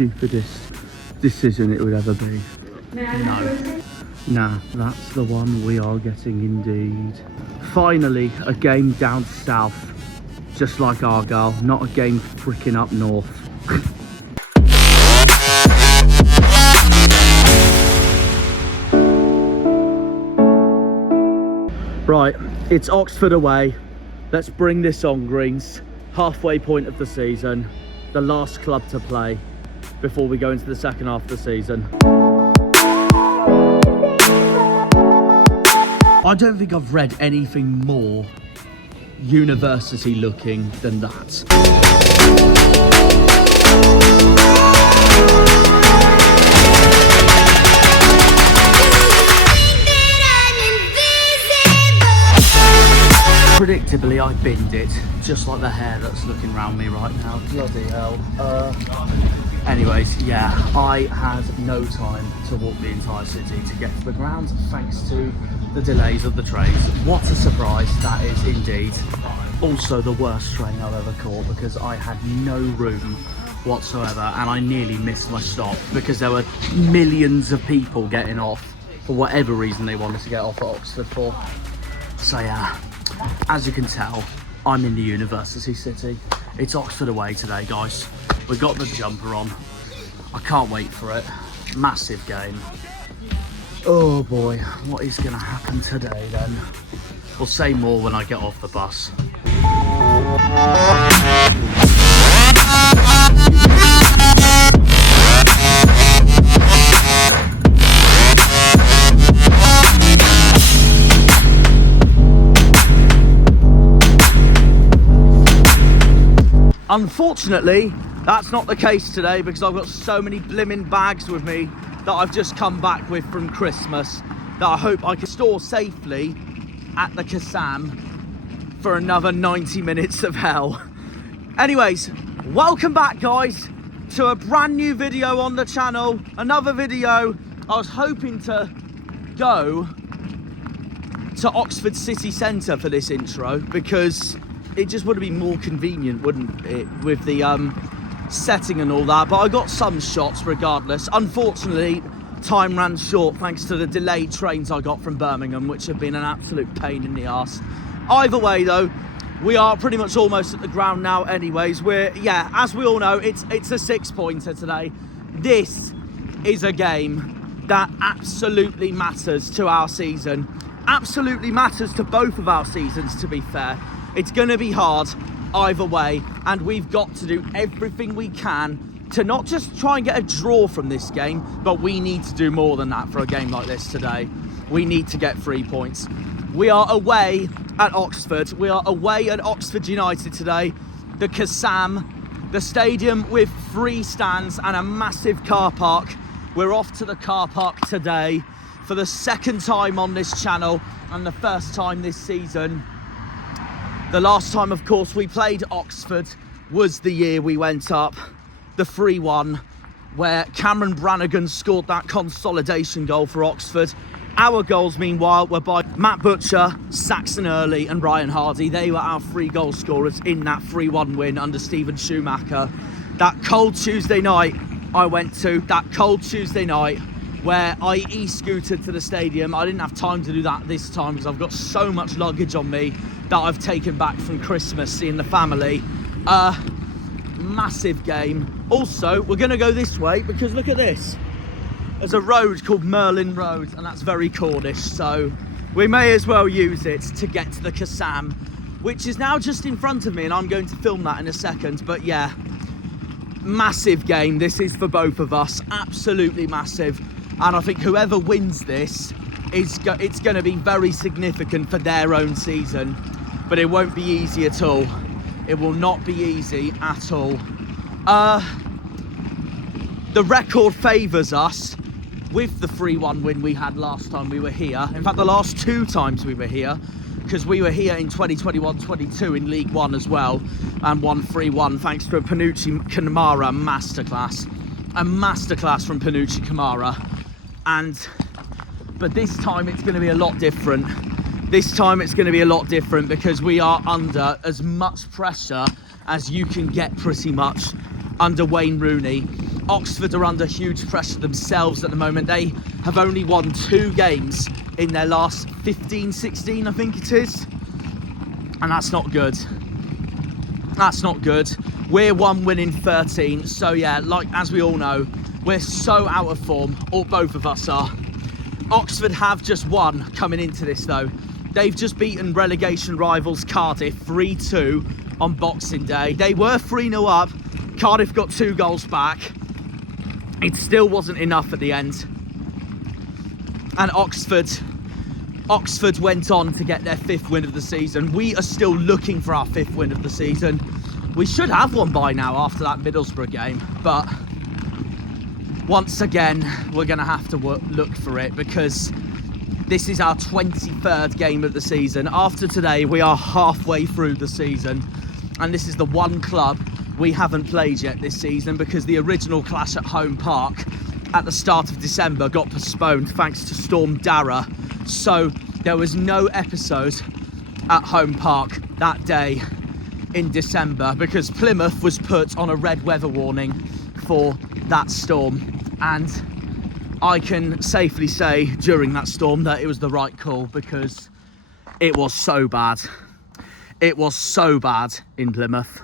stupidest decision it would ever be. No. Nah, that's the one we are getting indeed. Finally, a game down south, just like Argyle, not a game freaking up north. Right, it's Oxford away. Let's bring this on, Greens. Halfway point of the season, the last club to play before we go into the second half of the season. I don't think I've read anything more university looking than that. Predictably, I binned it, just like the hair that's looking around me right now. Bloody hell. Anyways, yeah, I had no time to walk the entire city to get to the ground, thanks to the delays of the trains. What a surprise that is indeed. Also the worst train I've ever caught, because I had no room whatsoever and I nearly missed my stop because there were millions of people getting off for whatever reason they wanted to get off at Oxford for. So yeah, as you can tell, I'm in the university city. It's Oxford away today, guys. We got the jumper on. I can't wait for it. Massive game. Oh boy, what is going to happen today then? We'll say more when I get off the bus. Unfortunately, that's not the case today because I've got so many blimmin' bags with me that I've just come back with from Christmas that I hope I can store safely at the Kassam for another 90 minutes of hell. Anyways, welcome back, guys, to a brand new video on the channel. Another video. I was hoping to go to Oxford city centre for this intro because it just would have been more convenient, wouldn't it, with the setting and all that, but I got some shots regardless. Unfortunately, time ran short thanks to the delayed trains I got from Birmingham, which have been an absolute pain in the arse. Either way though, we are pretty much almost at the ground now anyways. Yeah, as we all know, it's a 6-pointer today. This is a game that absolutely matters to our season. Absolutely matters to both of our seasons, to be fair. It's going to be hard either way, and we've got to do everything we can to not just try and get a draw from this game, but we need to do more than that for a game like this today. We need to get 3 points. We are away at Oxford. We are away at Oxford United today. The Kassam, the stadium with 3 stands and a massive car park. We're off to the car park today for the second time on this channel and the first time this season. The last time, of course, we played Oxford was the year we went up, the 3-1, where Cameron Brannigan scored that consolidation goal for Oxford. Our goals, meanwhile, were by Matt Butcher, Saxon Early and Ryan Hardy. They were our 3 goal scorers in that 3-1 win under Stephen Schumacher. That cold Tuesday night I went to, that cold Tuesday night where I e-scooted to the stadium. I didn't have time to do that this time because I've got so much luggage on me that I've taken back from Christmas, seeing the family. Massive game. Also, we're gonna go this way because look at this. There's a road called Merlin Road and that's very Cornish, so we may as well use it to get to the Kassam, which is now just in front of me, and I'm going to film that in a second. But yeah, massive game. This is for both of us, absolutely massive. And I think whoever wins this, it's going to be very significant for their own season. But it won't be easy at all. It will not be easy at all. The record favours us with the 3-1 win we had last time we were here. In fact, the last 2 times we were here, because we were here in 2021-22 in League One as well, and won 3-1 thanks to a Panucci Kamara masterclass. A masterclass from Panucci Kamara. But this time it's going to be a lot different. This time it's going to be a lot different because we are under as much pressure as you can get pretty much under Wayne Rooney. Oxford are under huge pressure themselves at the moment. They have only won 2 games in their last 15, 16, I think it is. And that's not good. That's not good. We're 1 win in 13. So yeah, like as we all know, we're so out of form, or both of us are. Oxford have just won coming into this though. They've just beaten relegation rivals Cardiff 3-2 on Boxing Day. They were 3-0 up. Cardiff got 2 goals back. It still wasn't enough at the end. And Oxford went on to get their 5th win of the season. We are still looking for our 5th win of the season. We should have one by now after that Middlesbrough game. But once again, we're going to have to look for it because this is our 23rd game of the season. After today, we are halfway through the season. And this is the one club we haven't played yet this season because the original clash at Home Park at the start of December got postponed thanks to Storm Darragh. So there was no episode at Home Park that day in December because Plymouth was put on a red weather warning for that storm. And I can safely say during that storm that it was the right call because it was so bad. It was so bad in Plymouth.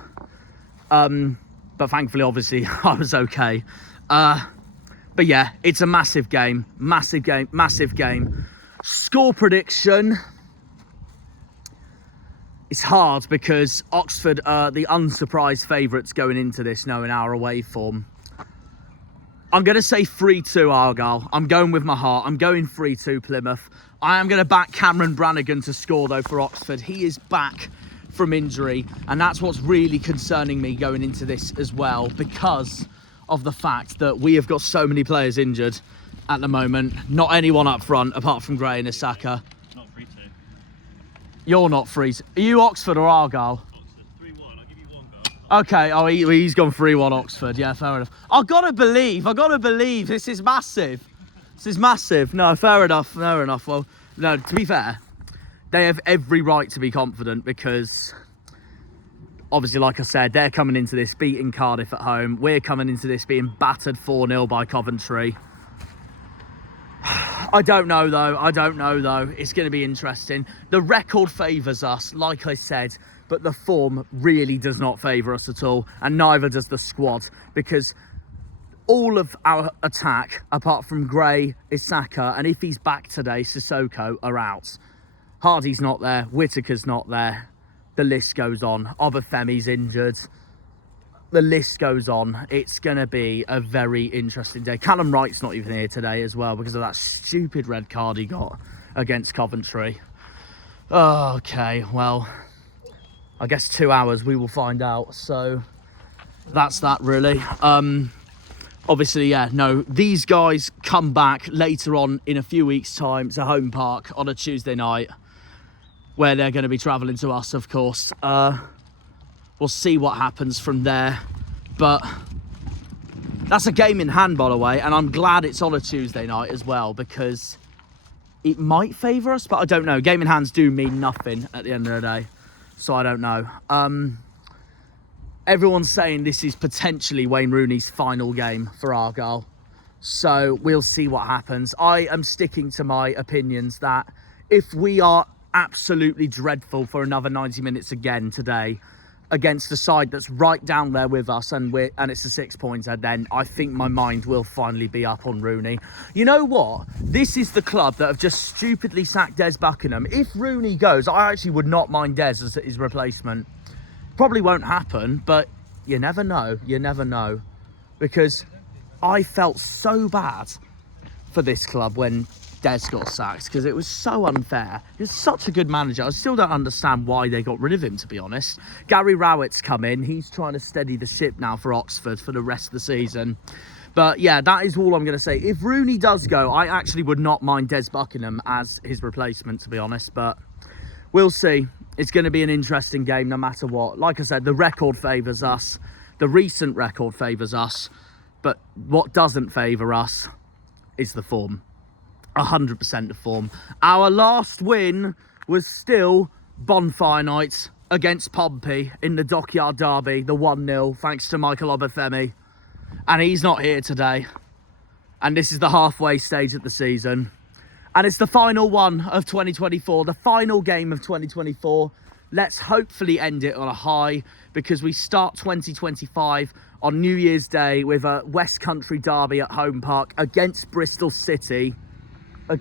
But thankfully, obviously, I was okay. But yeah, it's a massive game. Massive game. Massive game. Score prediction. It's hard because Oxford are the unsurprised favourites going into this, knowing our away form. I'm going to say 3-2 Argyle. I'm going with my heart. I'm going 3-2 Plymouth. I am going to back Cameron Brannigan to score, though, for Oxford. He is back from injury, and that's what's really concerning me going into this as well because of the fact that we have got so many players injured at the moment. Not anyone up front apart from Gray and Isaka. Not 3-2. You're not free. Are you Oxford or Argyle? Oxford 3-1. I'll give you 1 goal. Okay, oh, he's gone 3-1 Oxford. Yeah, fair enough. I've got to believe. This is massive. This is massive. No, fair enough. Well, no, to be fair, they have every right to be confident because obviously, like I said, they're coming into this beating Cardiff at home. We're coming into this being battered 4-0 by Coventry. I don't know though. It's going to be interesting. The record favours us, like I said, but the form really does not favour us at all, and neither does the squad, because all of our attack, apart from Gray, Isaka, and if he's back today, Sissoko, are out. Hardy's not there, Whittaker's not there. The list goes on. Obafemi's injured. The list goes on. It's going to be a very interesting day. Callum Wright's not even here today as well because of that stupid red card he got against Coventry. Okay, well, I guess 2 hours we will find out. So that's that really. Obviously, yeah, no, these guys come back later on in a few weeks' time to Home Park on a Tuesday night, where they're going to be travelling to us, of course. We'll see what happens from there. But that's a game in hand, by the way, and I'm glad it's on a Tuesday night as well, because it might favour us, but I don't know. Game in hands do mean nothing at the end of the day, so I don't know. Everyone's saying this is potentially Wayne Rooney's final game for Argyle, so we'll see what happens. I am sticking to my opinions that if we are absolutely dreadful for another 90 minutes again today against a side that's right down there with us and it's a 6-pointer, then I think my mind will finally be up on Rooney. You know what? This is the club that have just stupidly sacked Des Buckingham. If Rooney goes, I actually would not mind Des as his replacement. Probably won't happen, but you never know. You never know. Because I felt so bad for this club when Des got sacked, because it was so unfair. He's such a good manager. I still don't understand why they got rid of him, to be honest. Gary Rowett's come in. He's trying to steady the ship now for Oxford for the rest of the season. But yeah, that is all I'm going to say. If Rooney does go, I actually would not mind Des Buckingham as his replacement, to be honest. But we'll see. It's going to be an interesting game no matter what. Like I said, the record favours us. The recent record favours us. But what doesn't favour us is the form. 100% the form. Our last win was still bonfire night against Pompey in the Dockyard Derby, the 1-0, thanks to Michael Obafemi. and he's not here today. And this is the halfway stage of the season. And it's the final one of 2024, the final game of 2024. Let's hopefully end it on a high, because we start 2025 on New Year's Day with a West Country derby at Home Park against Bristol City. And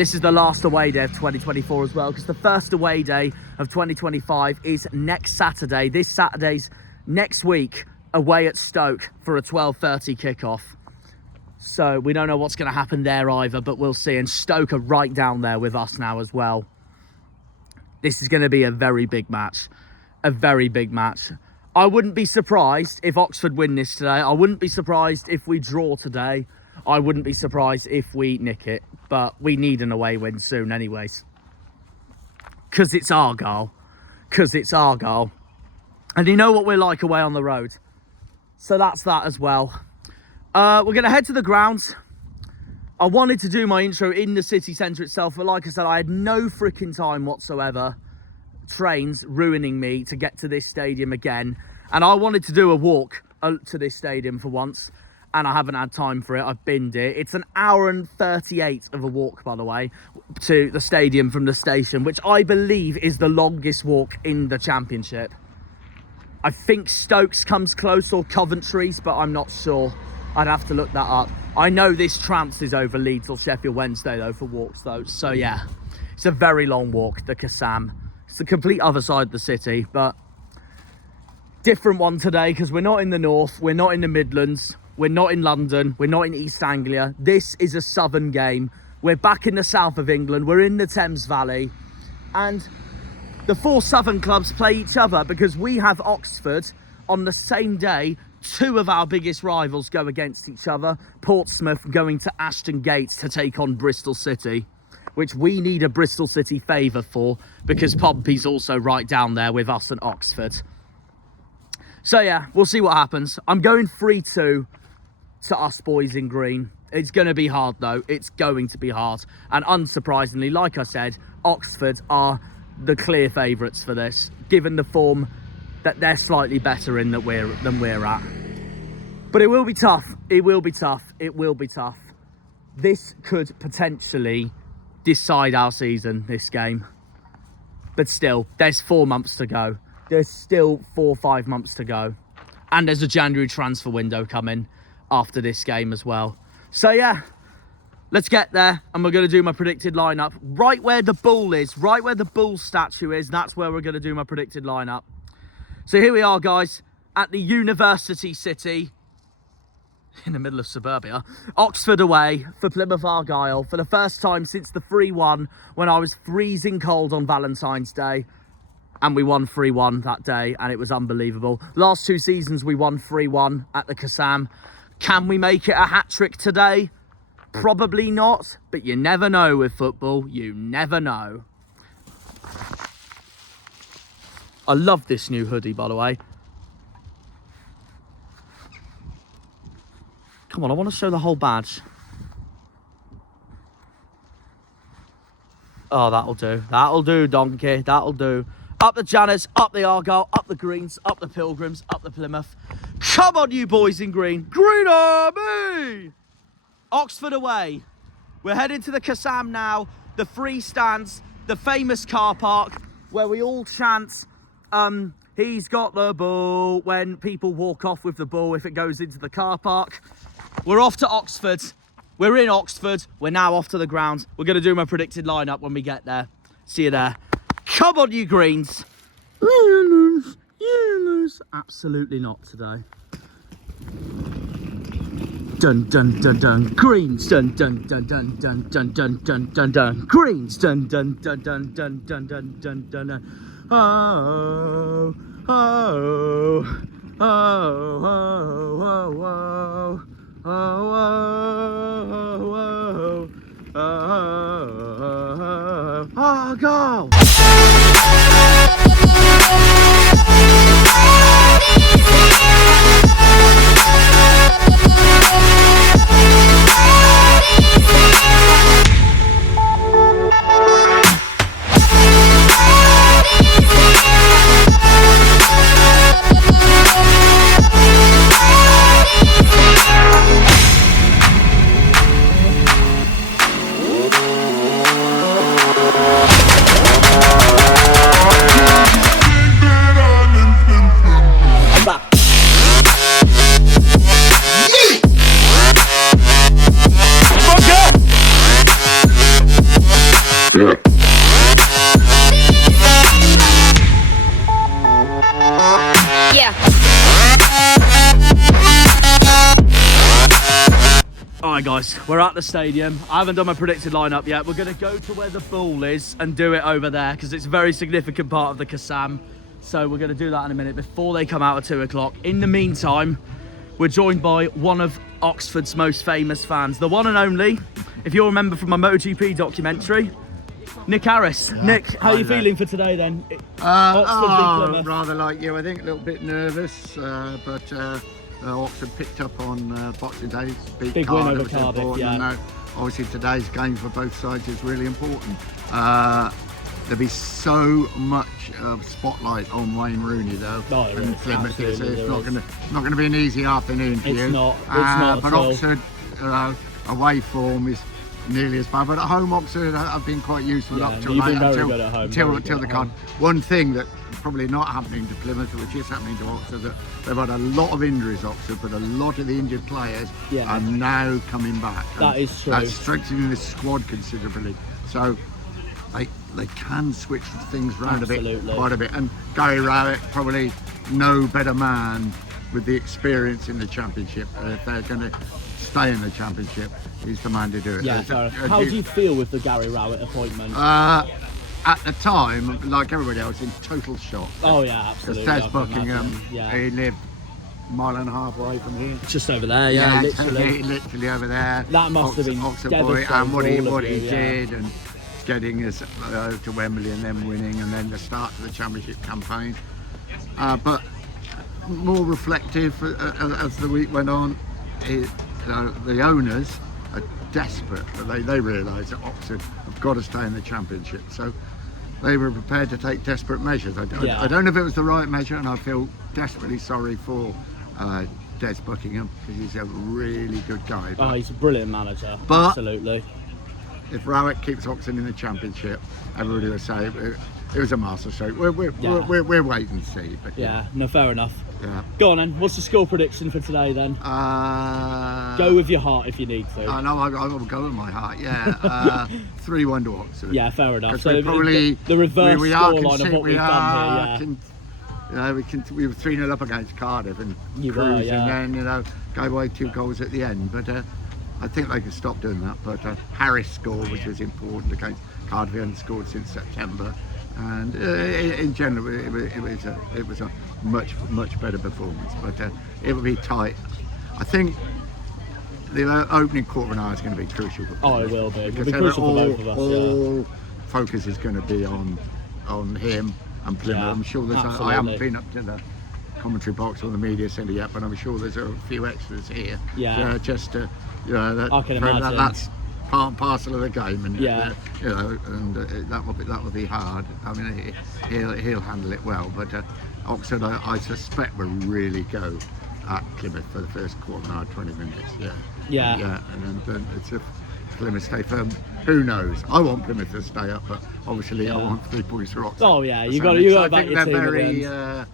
this is the last away day of 2024 as well, because the first away day of 2025 is next Saturday. This Saturday's next week, away at Stoke for a 12:30 kickoff. So we don't know what's going to happen there either, but we'll see. And Stoke are right down there with us now as well. This is going to be a very big match. A very big match. I wouldn't be surprised if Oxford win this today. I wouldn't be surprised if we draw today. I wouldn't be surprised if we nick it. But we need an away win soon anyways. Because it's Argyle. And you know what we're like away on the road. So that's that as well. We're going to head to the grounds. I wanted to do my intro in the city centre itself, but like I said, I had no freaking time whatsoever. Trains ruining me to get to this stadium again. And I wanted to do a walk to this stadium for once, and I haven't had time for it. I've binned it. It's an hour and 38 of a walk, by the way, to the stadium from the station, which I believe is the longest walk in the Championship. I think Stokes comes close, or Coventry's, but I'm not sure. I'd have to look that up. I know this trances over Leeds or Sheffield Wednesday, though, for walks, though. So, yeah, it's a very long walk, the Kassam. It's the complete other side of the city, but different one today, because we're not in the north, we're not in the Midlands, we're not in London, we're not in East Anglia. This is a southern game. We're back in the south of England, we're in the Thames Valley, and the four southern clubs play each other, because we have Oxford on the same day. Two of our biggest rivals go against each other. Portsmouth going to Ashton Gate to take on Bristol City, which we need a Bristol City favour for, because Pompey's also right down there with us and Oxford. So yeah, we'll see what happens. I'm going 3-2 to us boys in green. It's going to be hard though. It's going to be hard. And unsurprisingly, like I said, Oxford are the clear favourites for this, given the form that they're slightly better in than we're at. But it will be tough. It will be tough. This could potentially decide our season, this game. But still, there's 4 months to go. There's still 4 or 5 months to go. And there's a January transfer window coming after this game as well. So yeah, let's get there, and we're going to do my predicted lineup. Right where the bull is, right where the bull statue is, that's where we're going to do my predicted lineup. So here we are, guys, at the University City, in the middle of suburbia. Oxford away for Plymouth Argyle for the first time since the 3-1, when I was freezing cold on Valentine's Day. And we won 3-1 that day, and it was unbelievable. Last 2 seasons, we won 3-1 at the Kassam. Can we make it a hat-trick today? Probably not, but you never know with football. You never know. I love this new hoodie, by the way. Come on, I want to show the whole badge. Oh, that'll do. That'll do, donkey. That'll do. Up the Janners, up the Argyle, up the Greens, up the Pilgrims, up the Plymouth. Come on, you boys in green. Green Army! Oxford away. We're heading to the Kassam now. The free stands, the famous car park, where we all chant, he's got the ball, when people walk off with the ball if it goes into the car park. We're off to Oxford. We're in Oxford. We're now off to the ground. We're going to do my predicted lineup when we get there. See you there. Come on, you Greens. You lose. Absolutely not today. Dun dun dun dun. Greens. Dun dun dun dun dun dun dun dun dun dun. Greens. Dun dun dun dun dun dun dun dun dun dun. Oh oh oh oh oh oh. Oh, oh, oh, oh, oh, go! Yeah. Alright guys, we're at the stadium. I haven't done my predicted lineup yet. We're going to go to where the ball is and do it over there because it's a very significant part of the Kassam. So we're going to do that in a minute before they come out at 2 o'clock. In the meantime, we're joined by one of Oxford's most famous fans, the one and only, if you'll remember from my MotoGP documentary, Nick Harris. Yeah, Nick, how are you hi there. feeling for today then? Oxford v Plymouth. Rather like you, I think, a little bit nervous, but Oxford picked up on Boxing Day, beat Big win over Cardiff, which is Cardiff, important, yeah. and obviously today's game for both sides is really important. There'll be so much spotlight on Wayne Rooney though. Oh, there and is, Plymouth, so absolutely, it's there not going to be an easy afternoon for It's you. not, it's not But at all. Oxford, away form is nearly as bad, but at home Oxford have been quite useful Yeah, up till you've been late, very until good at home, until, very until good the at con. home. One thing that probably not happening to Plymouth, which is happening to Oxford, that they've had a lot of injuries, Oxford, but a lot of the injured players Yeah. are now coming back. That And is true. That's strengthening the squad considerably. So they can switch things around Absolutely. quite a bit. And Gary Rowett, probably no better man with the experience in the championship. If they're going to stay in the championship, he's the man to do it. Yeah, fair enough. How do you feel with the Gary Rowett appointment? At the time, like everybody else, in total shock. Oh yeah, Because absolutely. Des I can Buckingham, imagine. Yeah. he lived a mile and a half away from here. Just over there, yeah, literally. literally over there. That must have been Oxford boy, devastating and what for he all of you, yeah. did, and getting us to Wembley and then winning, and then the start of the championship campaign. But more reflective as the week went on, the owners are desperate, but they realise that Oxford have got to stay in the championship. So they were prepared to take desperate measures. I don't know if it was the right measure, and I feel desperately sorry for Des Buckingham, because he's a really good guy. Oh, he's a brilliant manager. But- Absolutely. If Rowett keeps Oxford in the championship, everybody will say it was a masterstroke. We're wait and see. But Yeah, no, fair enough. yeah. Go on then. What's the score prediction for today then? Go with your heart if you need to. I know I will go with my heart. Yeah, 3-1 to Oxford. Yeah, fair enough. 'Cause So we probably the reverse we are scoreline of what we've done here. Yeah. We were 3-0 up against Cardiff and You were, cruised, yeah. and then gave away 2 goals at the end. But I think they can stop doing that. But Harris scored, which was important against Cardiff. He hadn't scored since September, and in general, it was a much better performance. But it will be tight. I think the opening quarter of an hour is going to be crucial. For Oh, it Plymouth, will be. It'll because be crucial for both of us. all focus is going to be on him and Plymouth. Yeah, I'm sure I absolutely. haven't been up to the commentary box or the media centre yet, but I'm sure there's a few extras here. Yeah. Just to, I can imagine. that's part and parcel of the game, and Yeah. that will be hard. I mean, he'll handle it well, but Oxford, I suspect, will really go at Plymouth for the first quarter of an hour, 20 minutes. Yeah. And then it's if Plymouth stay firm. Who knows? I want Plymouth to stay up, but obviously I Yeah. want 3 points for Oxford. Oh yeah, you So got I to back think your they're team at the very end.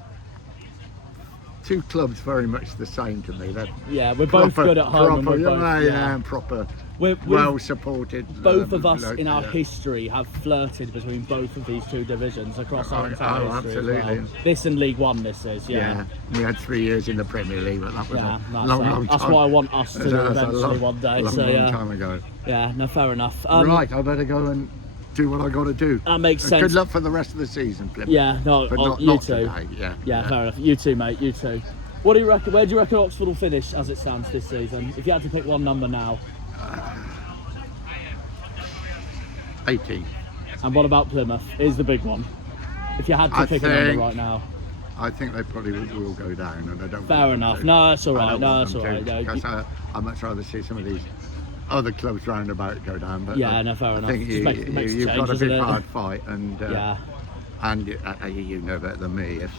two clubs very much the same to me. They're Yeah, we're both good at home. And we're both, and proper, We're well supported. both of us in our yeah. history have flirted between both of these 2 divisions across our entire history. absolutely. As well. This and League One, this is, Yeah, we had 3 years in the Premier League, but that was Yeah, a that's, long, it. long time. That's why I want us to do That's a eventually one day. long, So long yeah, time ago. yeah, no, fair enough. Right, I better go and do what I got to do. That makes And sense. Good luck for the rest of the season, Plymouth. Yeah, no, but you not too. today. Yeah, fair enough. You too, mate. You too. What do you reckon? Where do you reckon Oxford will finish as it stands this season? If you had to pick one number now. 18. And what about Plymouth? Is the big one. If you had to I pick a number think- right now. I think they probably will go down, and I don't. Fair want them enough. to. No, that's all I right. don't No, want that's them all right. to, No, because I'd much rather see some of these other clubs round about go down. But Yeah, no, fair I enough. think Just makes a you've change, got a doesn't big it? hard fight, and yeah. and you know better than me. If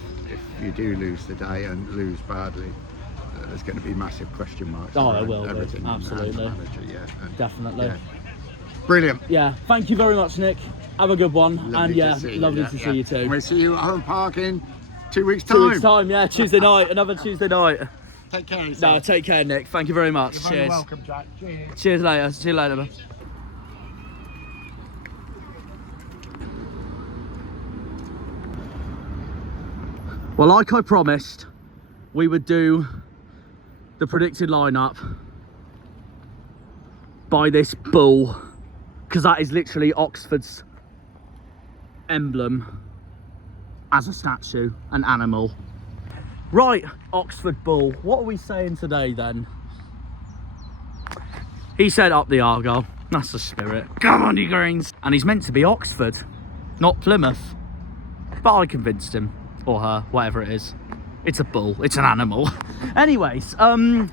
you do lose today and lose badly, there's going to be massive question marks. Oh, there around will be. everything, and the Absolutely. manager, yeah, and- Definitely. yeah. Brilliant. Yeah. Thank you very much, Nick. Have a good one. Lovely and to yeah, see you, lovely yeah, to yeah. see you too. We'll see you at Home Park in 2 weeks' time. 2 weeks time, yeah, Tuesday night, another Tuesday night. Take care of No, yourself. take care, Nick. Thank you very much. You're very Cheers. welcome, Jack. Cheers. Cheers later. See you later, man. Well, like I promised, we would do the predicted lineup by this bull, because that is literally Oxford's emblem as a statue, an animal. Right, Oxford bull, what are we saying today then? He said up the Argyle. That's the spirit. Come on, you greens. And he's meant to be Oxford, not Plymouth. But I convinced him, or her, whatever it is. It's a bull, it's an animal. Anyways, we're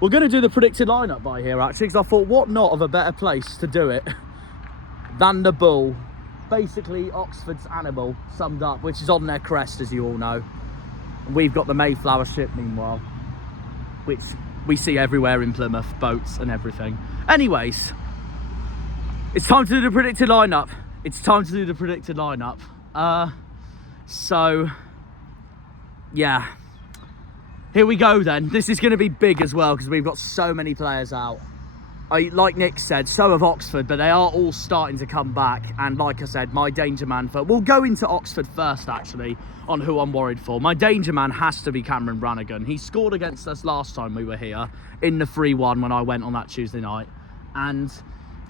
going to do the predicted lineup by here, actually, because I thought, what not of a better place to do it than the bull. Basically, Oxford's animal summed up, which is on their crest, as you all know. And we've got the Mayflower ship, meanwhile, which we see everywhere in Plymouth, boats and everything. Anyways, it's time to do the predicted lineup. It's time to do the predicted lineup. So, yeah. Here we go then. This is going to be big as well because we've got so many players out. Like Nick said, so have Oxford, but they are all starting to come back. And like I said, my danger man we'll go into Oxford first, actually, on who I'm worried for. My danger man has to be Cameron Brannigan. He scored against us last time we were here in the 3-1 when I went on that Tuesday night. And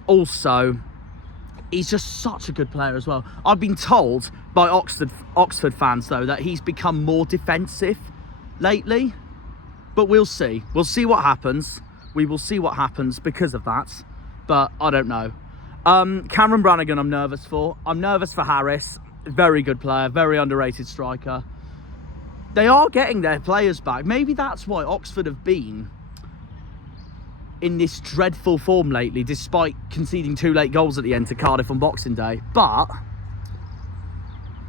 also, he's just such a good player as well. I've been told by Oxford fans, though, that he's become more defensive lately. But we'll see. We'll see what happens. We will see what happens because of that, but I don't know. Cameron Brannigan I'm nervous for. I'm nervous for Harris. Very good player, very underrated striker. They are getting their players back. Maybe that's why Oxford have been in this dreadful form lately, despite conceding 2 late goals at the end to Cardiff on Boxing Day. But,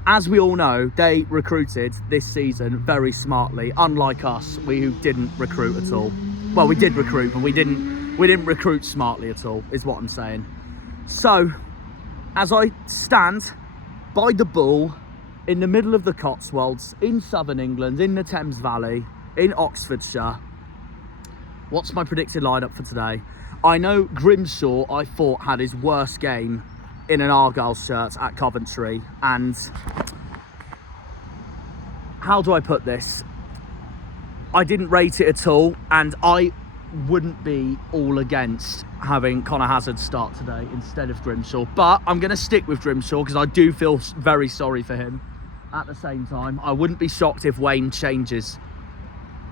as we all know, they recruited this season very smartly, unlike us, who didn't recruit at all. Well, we did recruit, but we didn't recruit smartly at all, is what I'm saying. So, as I stand by the bull in the middle of the Cotswolds, in southern England, in the Thames Valley, in Oxfordshire, what's my predicted lineup for today? I know Grimshaw, I thought, had his worst game in an Argyle shirt at Coventry, and how do I put this? I didn't rate it at all, and I wouldn't be all against having Connor Hazard start today instead of Grimshaw. But I'm going to stick with Grimshaw because I do feel very sorry for him. At the same time, I wouldn't be shocked if Wayne changes.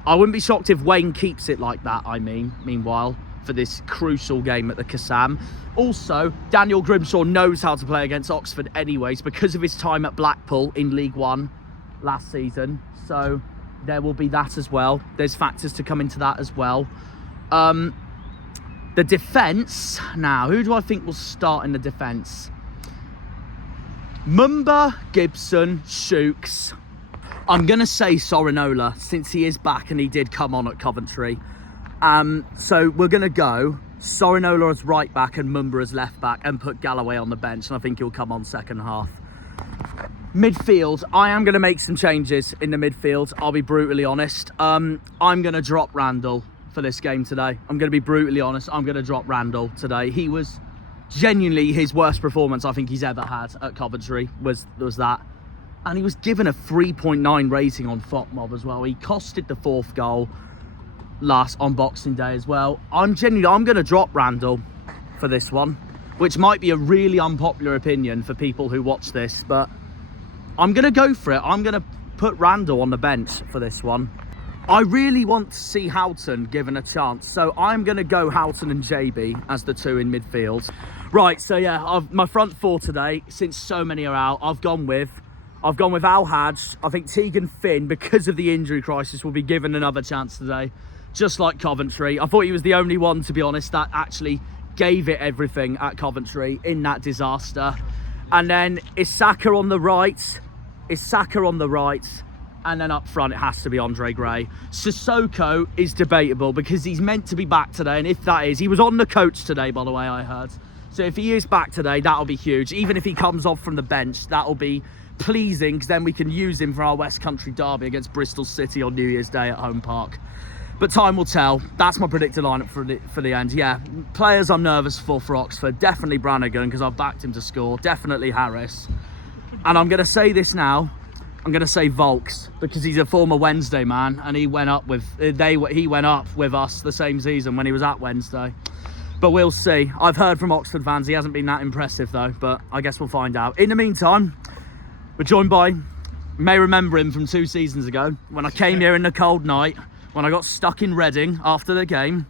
I wouldn't be shocked if Wayne keeps it like that, meanwhile, for this crucial game at the Kassam. Also, Daniel Grimshaw knows how to play against Oxford anyways because of his time at Blackpool in League One last season. So there will be that as well. There's factors to come into that as well. The defence, now, who do I think will start in the defence? Mumba, Gibson, Shooks. I'm going to say Sorinola, since he is back and he did come on at Coventry. So we're going to go Sorinola as right back and Mumba as left back and put Galloway on the bench, and I think he'll come on second half. Midfield, I am going to make some changes in the midfield, I'll be brutally honest. I'm going to drop Randall for this game today. I'm going to be brutally honest, I'm going to drop Randall today. He was genuinely his worst performance I think he's ever had at Coventry, was that. And he was given a 3.9 rating on FOTMob as well. He costed the 4th goal on Boxing Day as well. I'm going to drop Randall for this one, which might be a really unpopular opinion for people who watch this, but I'm going to go for it. I'm going to put Randall on the bench for this one. I really want to see Houghton given a chance, so I'm going to go Houghton and JB as the 2 in midfield. Right, so yeah, my front 4 today, since so many are out, I've gone with Al Hadj. I think Tegan Finn, because of the injury crisis, will be given another chance today, just like Coventry. I thought he was the only one, to be honest, that actually gave it everything at Coventry in that disaster. And then Isaka on the right, and then up front it has to be Andre Gray. Sissoko is debatable because he's meant to be back today, and if that is, he was on the coach today, by the way, I heard. So if he is back today, that'll be huge. Even if he comes off from the bench, that'll be pleasing, because then we can use him for our West Country derby against Bristol City on New Year's Day at Home Park. But time will tell. That's my predicted lineup for the end. Yeah, players I'm nervous for Oxford. Definitely Brannigan, because I've backed him to score. Definitely Harris. And I'm going to say this now. I'm gonna say Volks because he's a former Wednesday man, and he went up with us the same season when he was at Wednesday. But we'll see. I've heard from Oxford fans he hasn't been that impressive though, but I guess we'll find out. In the meantime, we're joined by, you may remember him from 2 seasons ago when I came here in the cold night when I got stuck in Reading after the game.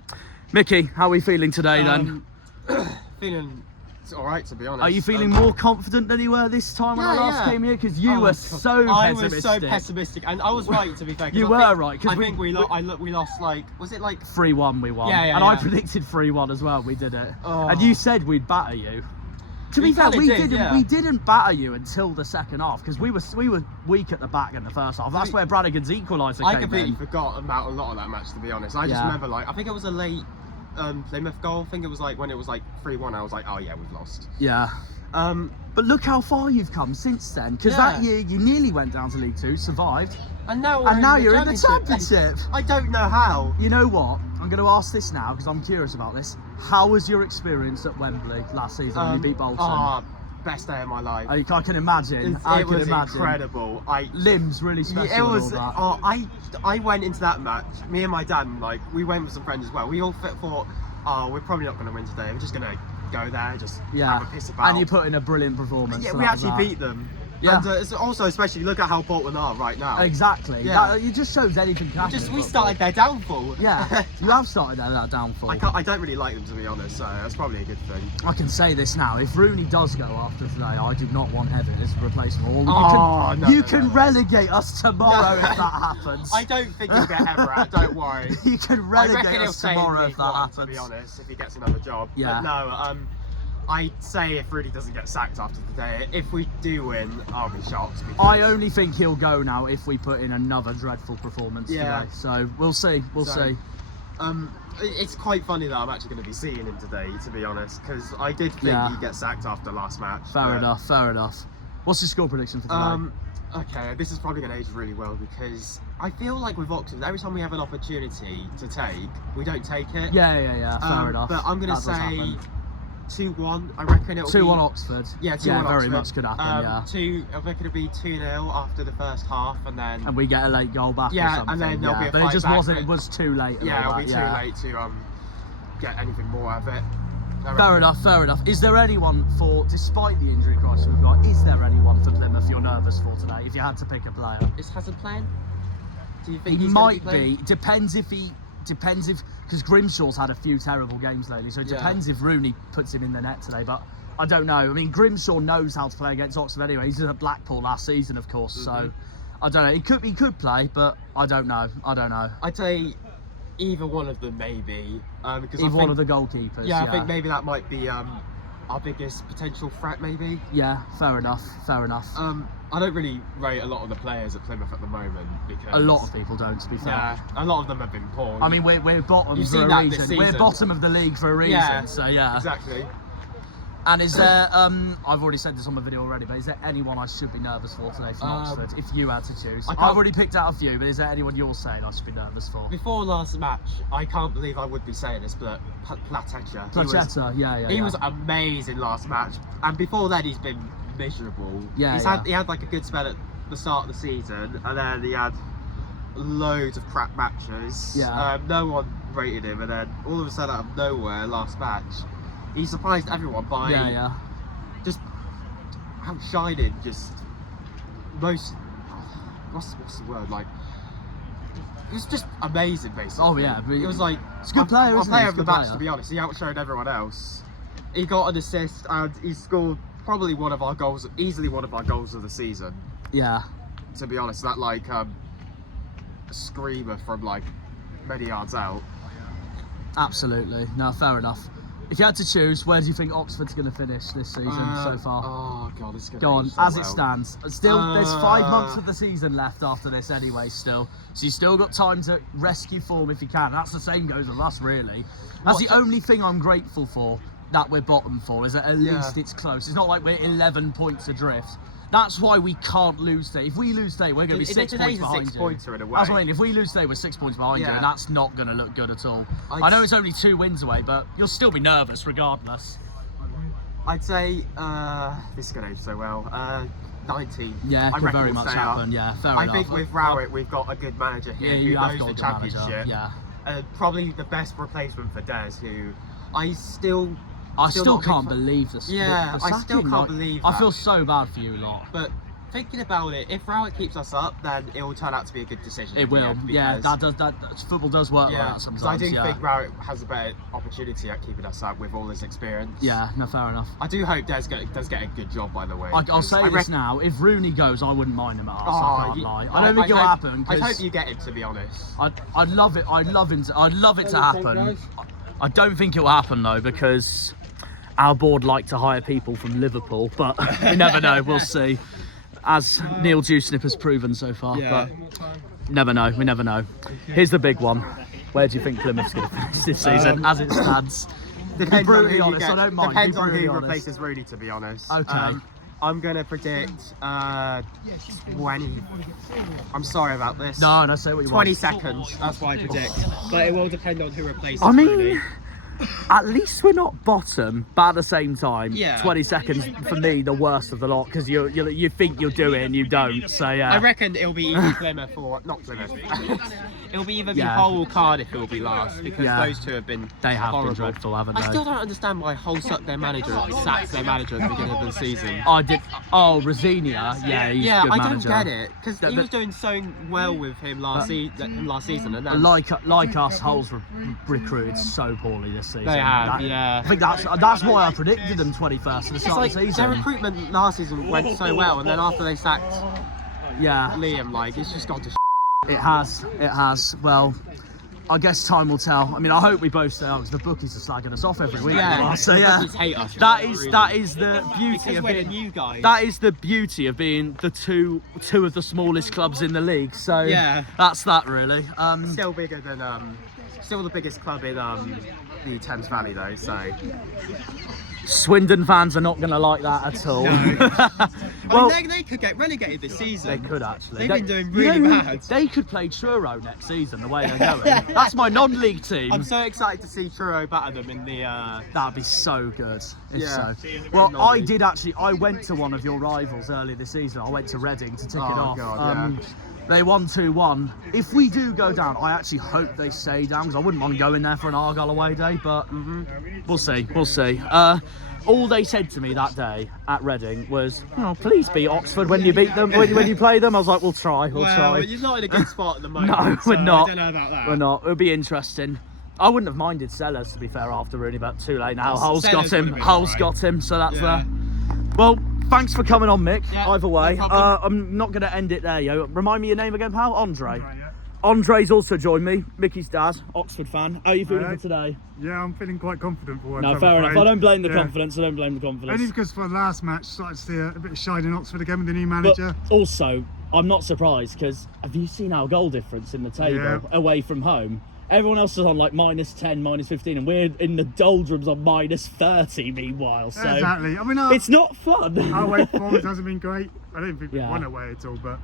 Mickey, how are we feeling today then? Feeling all right, to be honest. Are you feeling more confident than you were this time when I last came here? Because you were so pessimistic. I was so pessimistic, and I was right, to be fair. You were right. I think we lost, like, was it like 3-1 we won? Yeah, and I predicted 3-1 as well. We did it, and you said we'd batter you. To be fair, we didn't batter you until the second half because we were weak at the back in the first half. That's where Brannigan's equaliser came in. I completely forgot about a lot of that match, to be honest. I just remember, like, I think it was a late Plymouth goal. I think it was like when it was like 3-1. I was like, oh yeah, we've lost. Yeah. But look how far you've come since then. Because that year you nearly went down to League 2, survived, and now you're in the Championship. I don't know how. You know what? I'm going to ask this now because I'm curious about this. How was your experience at Wembley last season when you beat Bolton? Best day of my life. I can imagine. It was incredible. Limbs really special. It was. And all that. I went into that match. Me and my dad, like, we went with some friends as well. We all thought, oh, we're probably not going to win today. We're just going to go there, just have a piss about. And you put in a brilliant performance. Yeah, we actually beat them. Yeah. And it's also, especially, look at how Bolton are right now. Exactly. Yeah. It just shows anything can happen. We started their downfall. Yeah, you have started their downfall. I don't really like them, to be honest, so that's probably a good thing. I can say this now. If Rooney does go after today, I do not want Evan as a replacement. You can relegate us tomorrow if that happens. I don't think he'll get Everett, don't worry. You can relegate us tomorrow if that happens. To be honest, if he gets another job. Yeah. But no, I'd say if Rooney doesn't get sacked after today, if we do win, I'll be shocked. I only think he'll go now if we put in another dreadful performance today. So we'll see. We'll see. It's quite funny that I'm actually going to be seeing him today, to be honest, because I did think he'd get sacked after last match. Fair enough. What's your score prediction for today? Okay, this is probably going to age really well because I feel like with Oxford, every time we have an opportunity to take, we don't take it. Yeah. Fair enough. But I'm going to say 2-1, I reckon it'll be 2-1 Oxford. Yeah, 2-1 Oxford. Very much could happen, I reckon it'll be 2-0 after the first half, and then... And we get a late goal back or something. And then there'll be a but fight it just back, wasn't, it was too late. Yeah, it'll be too late to get anything more out of it. Fair enough. Is there anyone despite the injury crisis we've got, is there anyone for Plymouth you're nervous for today, if you had to pick a player? Is Hazard playing? Do you think he might be? Depends if, because Grimshaw's had a few terrible games lately, so it depends if Rooney puts him in the net today, but I don't know. I mean, Grimshaw knows how to play against Oxford anyway. He's at Blackpool last season, of course, so I don't know. He could play, but I don't know. I'd say either one of them, maybe. Because one of the goalkeepers. Yeah, I think maybe that might be our biggest potential threat, maybe. Yeah, fair enough. I don't really rate a lot of the players at Plymouth at the moment because a lot of people don't, to be fair. Yeah, a lot of them have been poor. I mean, we're bottom for a reason. We're bottom of the league for a reason. Yeah, so yeah. Exactly. And is there? I've already said this on the video already, but is there anyone I should be nervous for today from Oxford? If you had to choose, I've already picked out a few, but is there anyone you're saying I should be nervous for? Before last match, I can't believe I would be saying this, but Platetta, he was amazing last match, and before that he's been miserable. He had like a good spell at the start of the season, and then he had loads of crap matches. No one rated him, and then all of a sudden out of nowhere, last match, he surprised everyone by just outshining most. What's the word? Like, it was just amazing, basically. Oh yeah, it was like it's a good player. A player of the match, to be honest. He outshone everyone else. He got an assist, and he scored probably easily one of our goals of the season. Yeah. To be honest, that like a screamer from like many yards out. Absolutely. No, fair enough. If you had to choose, where do you think Oxford's going to finish this season so far? Oh God, it's going to go on. As it stands, still there's 5 months of the season left after this anyway. Still, so you still got time to rescue form if you can. That's the same goes with us, really. That's the only thing I'm grateful for that we're bottom for, is that at least it's close. It's not like we're 11 points adrift. That's why we can't lose today. If we lose today, we're going to be 6 points behind you. Pointer in a way. That's what I mean. If we lose today, we're 6 points behind you, and that's not going to look good at all. I know it's only 2 wins away, but you'll still be nervous regardless. I'd say this is going to age so well. 19th. Yeah, I could reckon very we'll much stay up. happen. Yeah, fair I enough. think with Rowett, we've got a good manager here who you have knows got the a good championship. manager, yeah. Probably the best replacement for Des, who I still still can't believe this. Yeah, I still can't believe that. I feel so bad for you lot. But thinking about it, if Rowett keeps us up, then it will turn out to be a good decision. It will. Yeah, football does work like that because sometimes. I do think Rowett has a better opportunity at keeping us up with all his experience. Yeah, no, fair enough. I do hope Des does get a good job, by the way. I'll say this now: if Rooney goes, I wouldn't mind him at Arsenal. I can't lie. I don't think it'll happen. I hope you get him, to be honest. I'd love it. I'd love it to happen. I don't think it will happen though, because our board like to hire people from Liverpool, but we never know. We'll see. As Neil Dewsnip has proven so far, but never know. We never know. Here's the big one. Where do you think Plymouth's going to finish this season, as it stands? Depends brutally honest. I don't mind. Depends on who replaces Rooney, to be honest. Okay. I'm going to predict 20. I'm sorry about this. No, say what you 20 want. seconds. That's what I predict. But it will depend on who replaces I mean, Rooney. at least we're not bottom, but at the same time, Yeah. 20 seconds for me, the worst of the lot, because you think you'll do it and you don't. So yeah. I reckon it'll be either Plymouth or not Plymouth. It'll be either Hull or Cardiff who will be last, because those two have been horrible. Been dreadful, haven't they? I still don't understand why Hull sacks their manager at the beginning of the season. Rosinia, he's a good I manager. don't get it, because he was doing so well with him last season, and then Like us, Hull's recruited so poorly this season. they have, I think that's why I predicted them 21st at the start of the their season. recruitment last season went so well, and then after they sacked Liam, it's just gone to It has. Well, I guess time will tell. I mean, I hope we both stay on, because the bookies are slagging us off every week. So the bookies hate us. That is the beauty of being you guys. That is the beauty of being the two of the smallest clubs in the league. So that's that really. Still bigger than still the biggest club in the Thames Valley though. So Swindon fans are not going to like that at all. Well, I mean, they could get relegated this season. They could actually. They've been doing really bad. They could play Truro next season the way they're going. That's my non-league team. I'm so excited to see Truro batter them in the. That'd be so good. Well, I went to one of your rivals earlier this season. I went to Reading to tick it off. God, They won 2-1. If we do go down, I actually hope they stay down, because I wouldn't want going there for an Argyle away day, but we'll see. All they said to me that day at Reading was, please beat Oxford when you beat them, when you play them. I was like, we'll try. Well, you're not in a good spot at the moment. No, we're not. I don't know about that. We're not. It'll be interesting. I wouldn't have minded Sellers, to be fair, after Rooney, but too late now. Hull's got him, so that's there. Well, thanks for coming on, Mick. Either way, no problem. I'm not going to end it there, yo. Remind me your name again, pal? Andre. Andre's also joined me, Mickey's dad, Oxford fan. How are you feeling for today? Yeah, I'm feeling quite confident for once. No, fair enough. I don't blame the confidence. Only because for the last match, started to see a bit of shine in Oxford again with the new manager. But also, I'm not surprised, because have you seen our goal difference in the table away from home? Everyone else is on like -10, -15, and we're in the doldrums on -30 meanwhile. So exactly. I mean, it's not fun. Our away performance hasn't been great. I don't think we've won away at all, but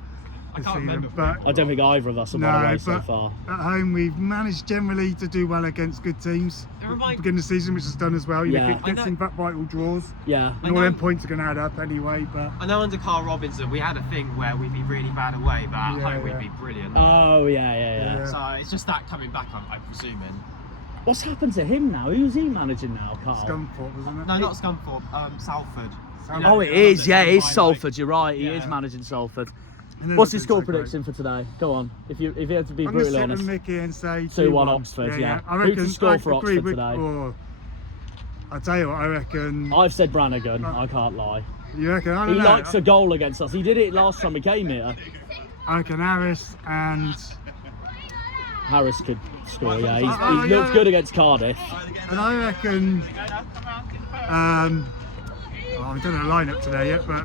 this season. But I don't think either of us have won away so far. At home, we've managed generally to do well against good teams. Beginning of the season, which has done as well. You know, getting back vital draws. And all them points are going to add up anyway. But I know under Carl Robinson, we had a thing where we'd be really bad away, but at home we'd be brilliant. Oh yeah. So it's just that coming back, I'm presuming. What's happened to him now? Who's he managing now, Carl? Scunthorpe, wasn't it? No, not Scunthorpe. Salford. Oh, it is. Yeah, it is Salford. You're right. He is managing Salford. What's his score prediction for today? Go on. If you had to be brutally honest. I'm going to sit with Mickey and say 2-1 Oxford. Yeah. Who's the score for Oxford today? I'll tell you what, I reckon. I've said Brannigan. I can't lie. You reckon? I don't know. He likes a goal against us. He did it last time we came here. I reckon Harris could score. Yeah, he looks good against Cardiff. And I reckon. I don't know the lineup today yet, but.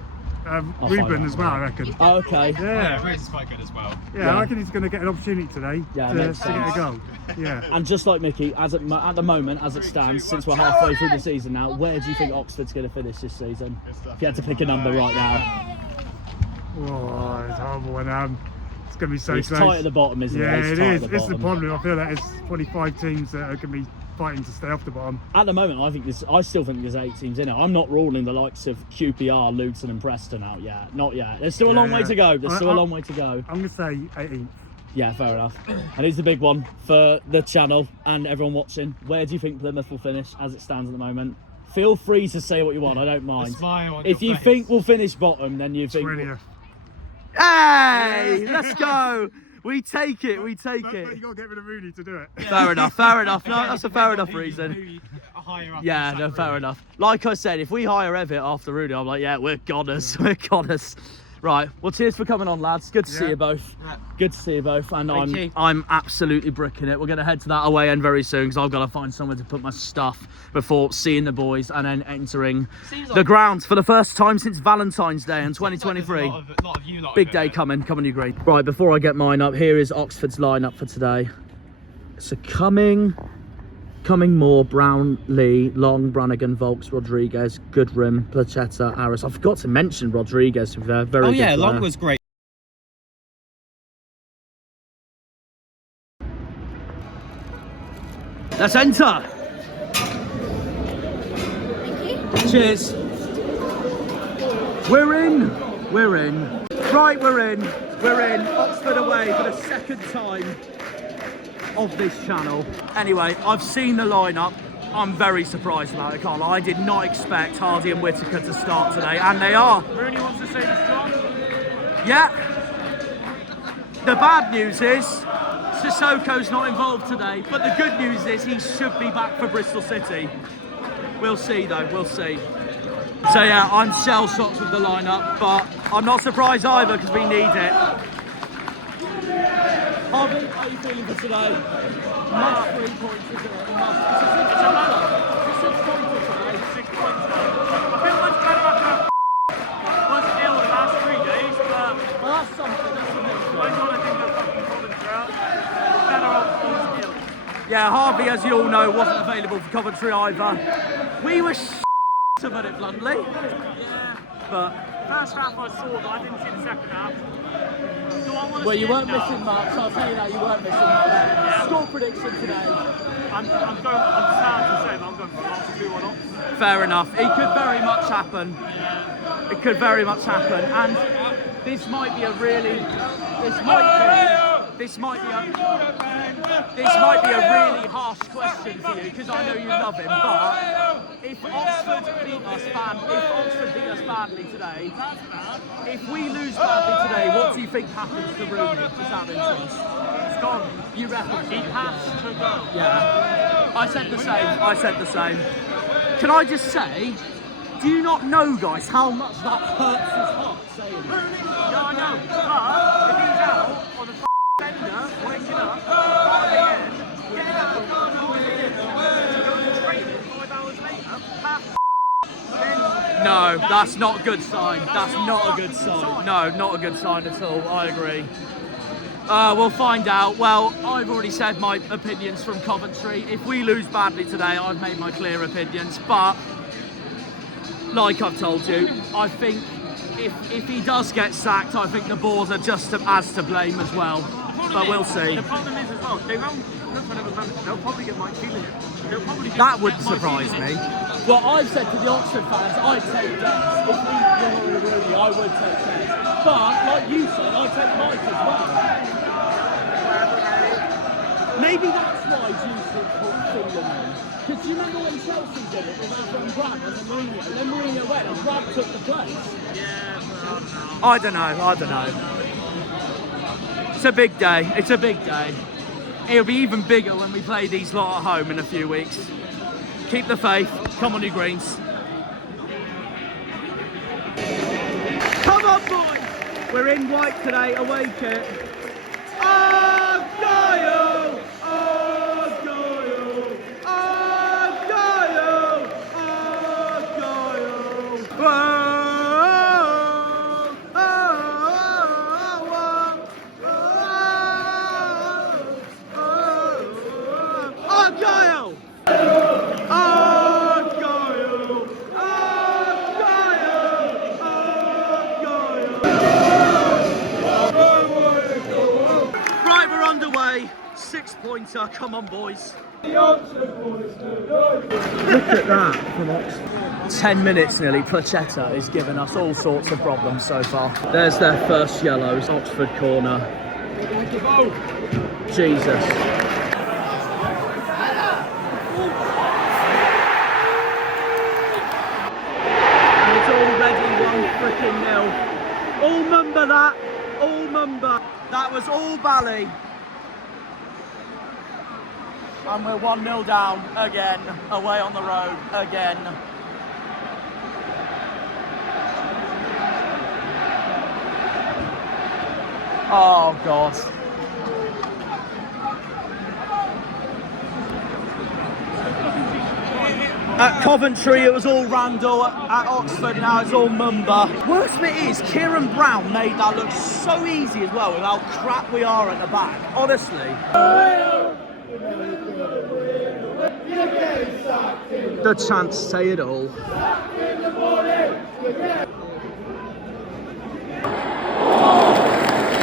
Ruben as well, I reckon. Oh, okay. Yeah, Ruben's quite good as well. Yeah, I reckon he's going to get an opportunity today to get a goal. Yeah. And just like Mickey, at the moment, as it stands, since we're halfway through the season now, where do you think Oxford's going to finish this season? If you had to pick a number right now. Oh, it's a horrible one. It's going to be so it's close. Tight at the bottom, isn't it? Yeah, it is. It's the problem. I feel like it's probably 5 teams that are going to be fighting to stay off the bottom. At the moment, I still think there's 8 teams in it. I'm not ruling the likes of QPR, Luton and Preston out yet. Not yet. There's still a long way to go. There's still a long way to go. I'm going to say 18th. Yeah, fair enough. And it's the big one for the channel and everyone watching. Where do you think Plymouth will finish as it stands at the moment? Feel free to say what you want. I don't mind. If you think we'll finish bottom, then you think... Hey, let's go. We take it. We take it. But you got to get rid of Rooney to do it. Fair enough. Fair enough. No, that's a fair enough reason. Yeah, no, fair enough. Like I said, if we hire Evitt after Rooney, I'm like, yeah, we're goners. We're goners. Right. Well, cheers for coming on, lads. Good to see you both. Good to see you both. And I'm absolutely bricking it. We're going to head to that away end very soon because I've got to find somewhere to put my stuff before seeing the boys and then entering the grounds for the first time since Valentine's Day in 2023. Like Big day coming on you green. Right, before I get mine up, here is Oxford's lineup for today. So coming more: Brownlee, Long, Brannigan, Volks, Rodriguez, Goodrim, Plachetta, Harris. I forgot to mention Rodriguez. Very good player. Long was great. Let's enter. Cheers. We're in. We're in. Right, we're in. We're in. Oxford away for the second time of this channel. Anyway, I've seen the lineup. I'm very surprised about it, Carl. I did not expect Hardy and Whittaker to start today, and they are. Rooney wants to say the strong. Yeah. The bad news is Sissoko's not involved today, but the good news is he should be back for Bristol City. We'll see though, we'll see. So yeah, I'm shell-shocked with the lineup, but I'm not surprised either because we need it. Harvey, how are you feeling for today? Must 3 points, isn't it? Must. It's a matter. It's a 6-pointer today. 6 points now. I feel much better after was ill the last 3 days, but Well, that's something, that's amazing. I don't think they're fucking Coventry out. Better off was ill. Yeah, Harvey, as you all know, wasn't available for Coventry either. We were about it bluntly. Yeah. But First half I saw, but I didn't see the second half. Do I want to well, see you it weren't now? missing much. I'll tell you that you weren't missing much. Yeah. Score prediction today. I'm sad to say, but I'm going for Oxford 2-1 Oxford. Fair enough. It could very much happen. It could very much happen, and this might be a really, this might be a really harsh question for you because I know you love him. But if Oxford beat us badly today, if we lose badly today, what do you think happens to Rooney? Just out of interest. It's gone. You reckon? He has to go. Yeah. I said the same. I said the same. Can I just say, do you not know, guys, how much that hurts his heart saying it? Yeah, I know. But if he's out on the bender, waking up, again, getting up, going to training 5 hours later, No, that's not a good sign. That's not a good sign. No, not a good sign at all. I agree. We'll find out. Well, I've already said my opinions from Coventry. If we lose badly today, I've made my clear opinions. But, like I've told you, I think if he does get sacked, I think the board are just as to blame as well. But we'll see. The problem is as well, they won't look for another manager. They'll probably get Mike Keelan in. They'll probably That wouldn't surprise me. Well, I've said to the Oxford fans, I'd take Des. If we were Rooney, I would take Des. But, like you said, I'd take Mike as well. Maybe that's why Jesus put Keelan in. Because you remember when Chelsea did it with Brad and then Mourinho? Then Mourinho went and Brad took the place. Yeah, I don't know. It's a big day. It's a big day. It'll be even bigger when we play these lot at home in a few weeks. Keep the faith. Come on, you Greens. Come on, boys. We're in white today. Away kit. Argyle! Argyle! Argyle! Argyle! Argyle! Argyle! Right, we're underway. 6-pointer. Come on, boys. Look at that from Oxford. 10 minutes nearly. Plachetta is giving us all sorts of problems so far. There's their first yellows. Oxford corner. Jesus. And it's already 1-0. All Mumba that. All Mumba. That was all Bally. And we're 1-0 down again, away on the road again. Oh God. At Coventry it was all Randall, at Oxford now it's all Mumba. Worst bit is, Kieran Brown made that look so easy as well with how crap we are at the back, honestly. The chance say it all.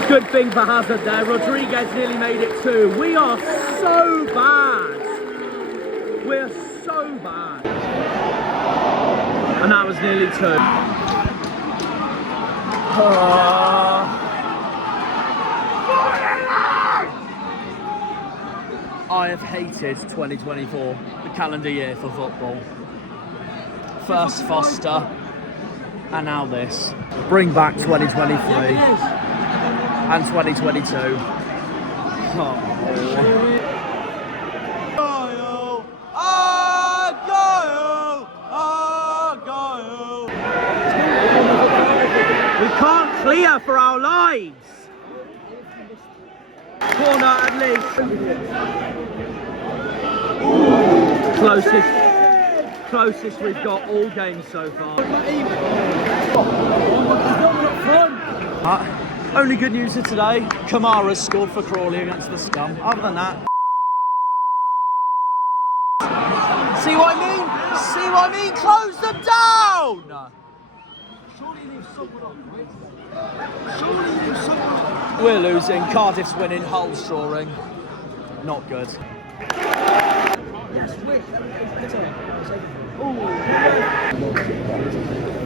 Good thing for Hazard there. Rodriguez nearly made it too. We are so bad. We're so bad. And that was nearly 2. I have hated 2024, the calendar year for football. First Foster, and now this. Bring back 2023 and 2022. Oh. We can't clear for our lives. Corner at least. Closest we've got all games so far. Only good news for today, Kamara's scored for Crawley against the Scum. Other than that, see what I mean? See what I mean? Close them down! We're losing, Cardiff's winning, Hull's drawing. Not good.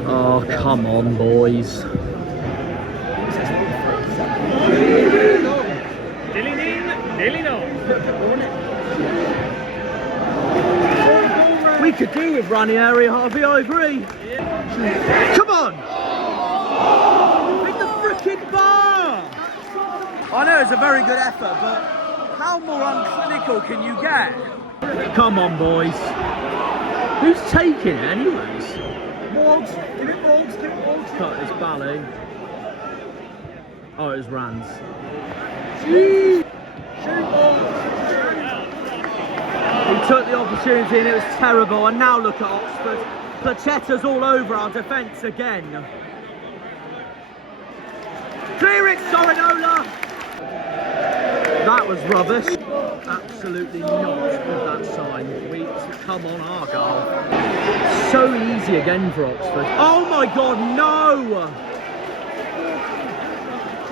Oh, come on, boys. We could do with Ranieri, Harvey, I agree. Come on! Hit the frickin' bar! I know it's a very good effort, but how more unclinical can you get? Come on, boys. Who's taking it, anyways? Morgs. Give it Morgs. Give it Morgs. Cut this Bally. Oh, it was Rands. Shoot! He took the opportunity and it was terrible. And now look at Oxford. Placetta's all over our defence again. Clear it, Sorinola! That was rubbish. Absolutely not with that sign. Come on, Argyle. So easy again for Oxford. Oh my God, no!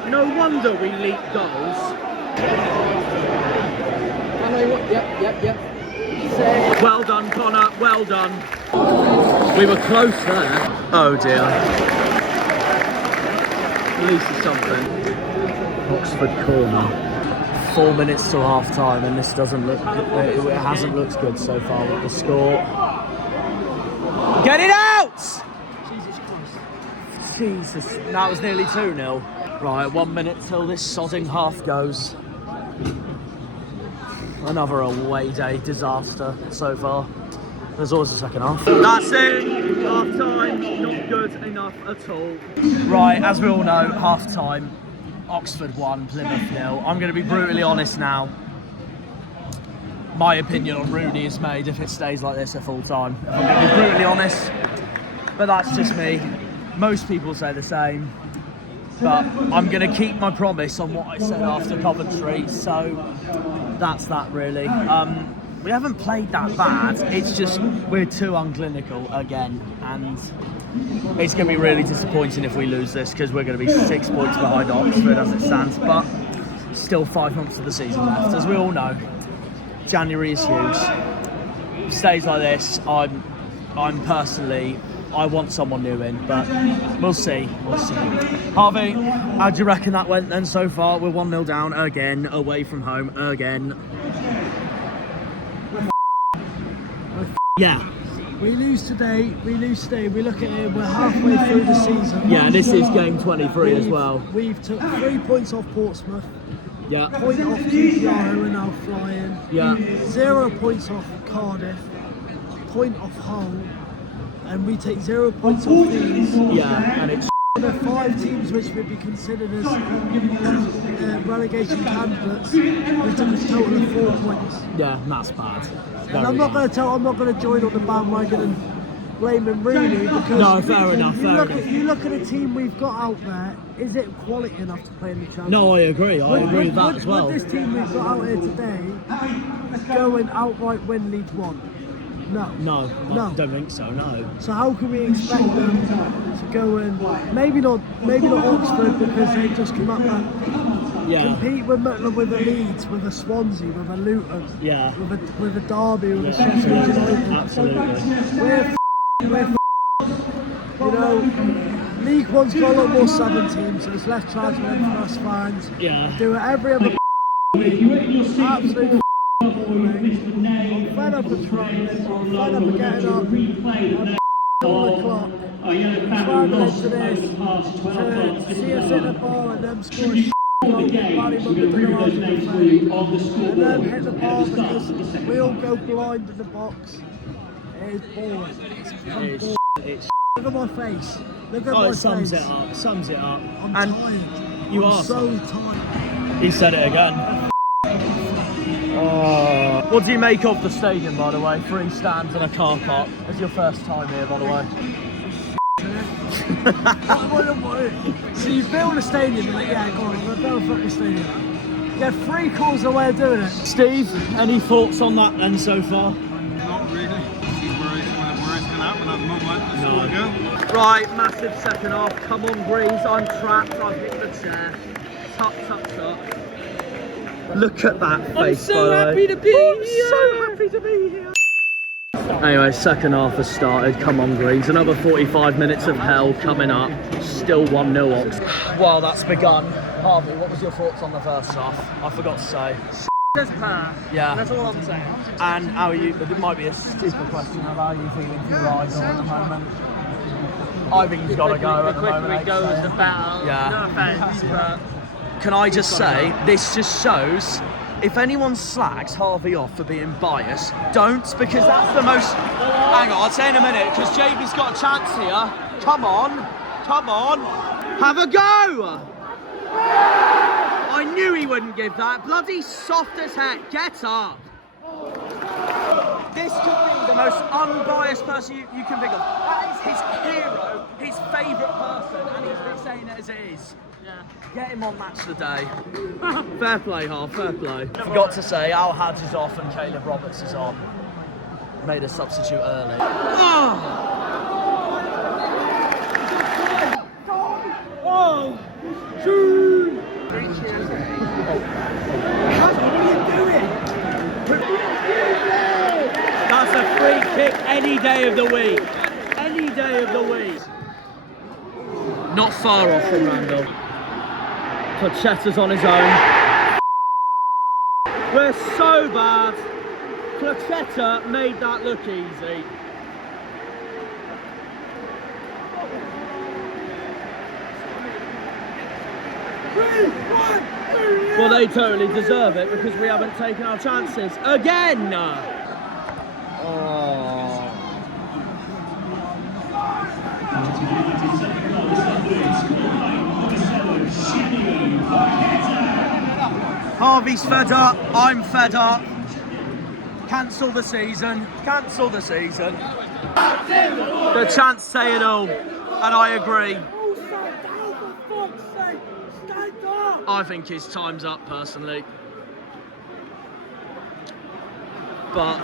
No wonder we leak goals. Yep. Well done, Connor. Well done. We were close there. Oh dear. At least it's something. Oxford corner. 4 minutes till half time, and this doesn't look good. It hasn't looked good so far with the score. Get it out! Jesus Christ. Jesus, that was nearly 2-0. Right, 1 minute till this sodding half goes. Another away day disaster so far. There's always a second half. That's it, half time, not good enough at all. Right, as we all know, half time, Oxford 1, Plymouth 0. I'm going to be brutally honest now. My opinion on Rooney is made if it stays like this at full time. If I'm going to be brutally honest, but that's just me. Most people say the same. But I'm going to keep my promise on what I said after Coventry, so that's that really. We haven't played that bad, it's just we're too unclinical again, and it's going to be really disappointing if we lose this because we're going to be 6 points behind Oxford as it stands, but still 5 months of the season left, as we all know. January is huge. If it stays like this, I'm personally, I want someone new in, but we'll see. We'll see. Harvey, how do you reckon that went then so far? We're 1-0 down again, away from home again. Yeah. We lose today, we look at it, we're halfway through the season. Yeah, this is game 23 as well. We've took 3 points off Portsmouth. Yeah. Point off QPR, who are now flying. Yeah. 0 points off Cardiff. A point off Hull. And we take 0 points off these. Yeah, and it's The 5 teams which would be considered as relegation candidates, we took a total of 4 points. yeah, that's bad. And I'm not going to join on the bandwagon and blaming Rooney because No, fair enough. you look at the team we've got out there. Is it quality enough to play in the Championship? No, I agree. I agree with that as well. Would this team we've got out here today go and outright win League One? No. No, No. I don't think so. No. So how can we expect them to go and maybe not Oxford because they just come up and Yeah. compete with the Leeds, with the Swansea, with the Luton, Yeah. with the Derby, with the Sheffield United. Absolutely. We're you know, League One's got a lot more Southern teams, so it's less travelling for us fans. Yeah. Do it every other week. Absolutely. I'm fed up of travelling. I'm fed up of getting up. I'm on the clock. Travelling to this, to see us in the bar and them score a goal, and then hit the bar because we all go blind in the box. It is boring. It's Look at my face. Look at oh, my it sums face. it up. Sums it up. I'm And tired. you I'm are so tired. he said it again. Oh. What do you make of the stadium, by the way? 3 stands and a car park. It's your first time here, by the way. So you build a stadium, you're like, yeah, go on, I'm going to build a football stadium. You have 3 calls a way of doing it. Steve, any thoughts on that then so far? Not really. Where it's going to happen at the moment. Let's go. Right, massive second half. Come on, Greaves. I'm trapped. I've hit the chair. Tuck. Look at that face, I'm so happy to be here. So happy to be here. Anyway, second half has started. Come on, Greaves. Another 45 minutes of hell coming up. Still 1-0 Ox. Well, that's begun. Harvey, what was your thoughts on the first half? I forgot to say. Just pass. Yeah. That's all I'm saying. And how are you? It might be a stupid question. How are you feeling for your Argyle at the moment? I think he's got to go at the moment. The quicker we go, the better. Yeah. No offence, but Can I just say, this just shows, if anyone slags Harvey off for being biased, don't, because that's the most... Hang on, I'll say in a minute, because JB's got a chance here. Come on. Have a go! I knew he wouldn't give that. Bloody soft as heck. Get up. This could be the most unbiased person you can think of. That is his hero, his favourite person, and he's been saying it as it is. yeah. Get him on match of the day. Fair play, Harv, fair play. Forgot to say, Al Hadj is off and Caleb Roberts is on. Made a substitute early. One, two. That's a free kick any day of the week. Any day of the week. Not far off from Randall. Clochetta's on his own. We're so bad. Clochetta made that look easy. Well, they totally deserve it because we haven't taken our chances again. Oh. Harvey's fed up. I'm fed up. Cancel the season. Cancel the season. The chance say it all, and I agree. I think his time's up personally. But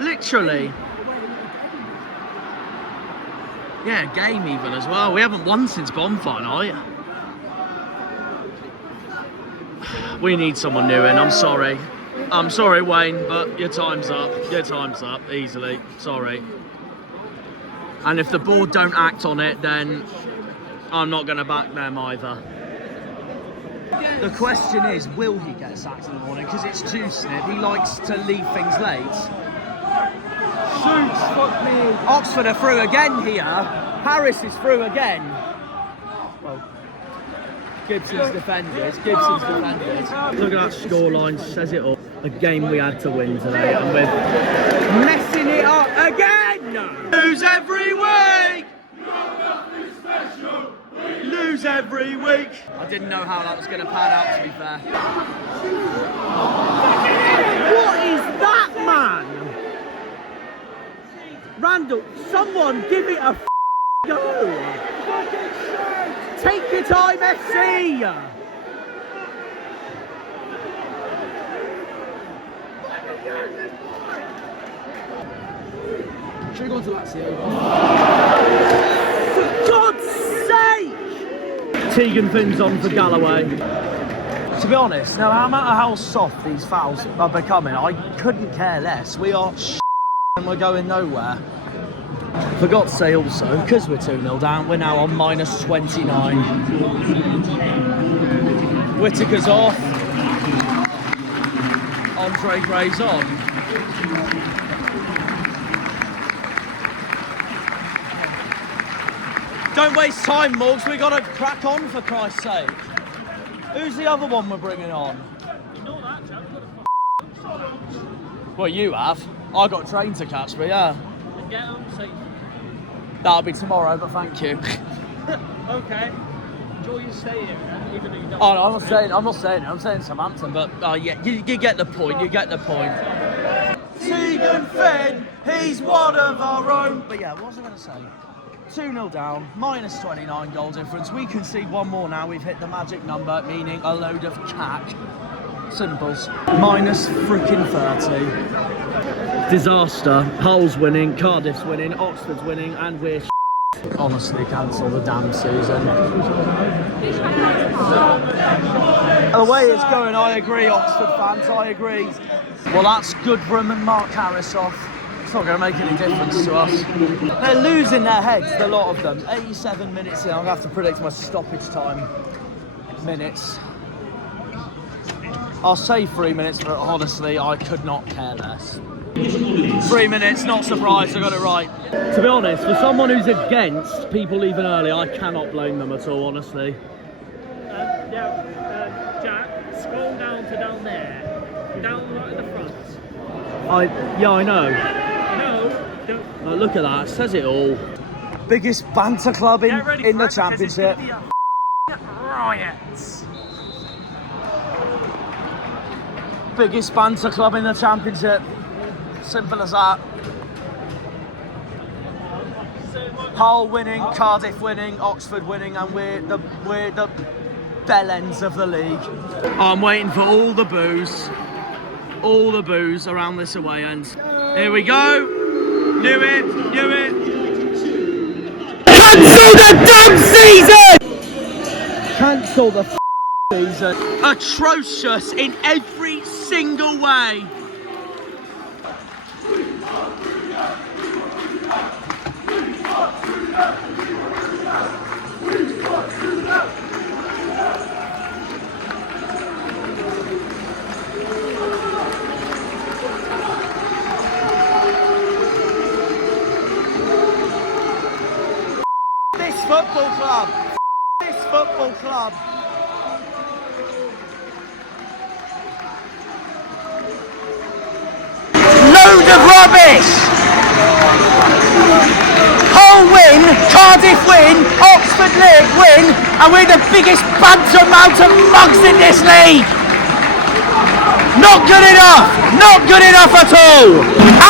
literally Yeah, game even as well. We haven't won since bonfire night. We need someone new in, I'm sorry. I'm sorry, Wayne, but your time's up. Your time's up, easily. Sorry. And if the board don't act on it, then I'm not going to back them either. The question is, will he get sacked in the morning? Because it's too snip. He likes to leave things late. Shoots, fuck me. Oxford are through again here. Harris is through again. Well, Gibson's defenders. Look at that scoreline, says it all. A game we had to win today, and we're messing it up again! Lose every week! Lose every week! I didn't know how that was going to pan out, to be fair. What is that, man? Randall, someone give it a go! Take your time, FC! Should we go on to Lazio? For God's sake! Tegan Finn's on for Galloway. To be honest, no matter how soft these fouls are becoming, I couldn't care less. We are and we're going nowhere. Forgot to say also, because we're 2-0 down, we're now on -29. Whittaker's off. Andre Gray's on. Don't waste time, Morgs. We gotta crack on, for Christ's sake. Who's the other one we're bringing on? You know that, chap. Well, you have. I got a train to catch, but yeah. And get home safe. That'll be tomorrow, but thank you. Okay. Enjoy your stay here, man, even though you don't. Oh, no, I'm not saying it. I'm saying Southampton, but yeah, you get the point. You get the point. Tegan Finn, he's one of our own. But yeah, what was I going to say? 2-0 down, -29 goal difference. We can see one more now. We've hit the magic number, meaning a load of cack. Simples. -30. Disaster. Hull's winning, Cardiff's winning, Oxford's winning, and we're honestly cancel the damn season. The way it's going, I agree, Oxford fans, I agree. Well, that's Goodrum and Mark Harris off. It's not going to make any difference to us. They're losing their heads, the lot of them. 87 minutes in, I'm going to have to predict my stoppage time minutes. I'll say 3 minutes, but honestly, I could not care less. 3 minutes, not surprised, I got it right. To be honest, for someone who's against people leaving early, I cannot blame them at all, honestly. Jack, scroll down to down there. Down right at the front. Yeah, I know. No, don't. Oh, look at that, it says it all. Biggest banter club in the championship. Riots. Biggest banter club in the championship. Simple as that. Hull winning, Cardiff winning, Oxford winning, and we're the bell ends of the league. I'm waiting for all the boos around this away end. Here we go. Do it. Cancel the damn season! Cancel the season. Atrocious in every single way. This football club. Load of rubbish. Hull win, Cardiff win, Oxford League win, and we're the biggest banter amount of mugs in this league. Not good enough at all.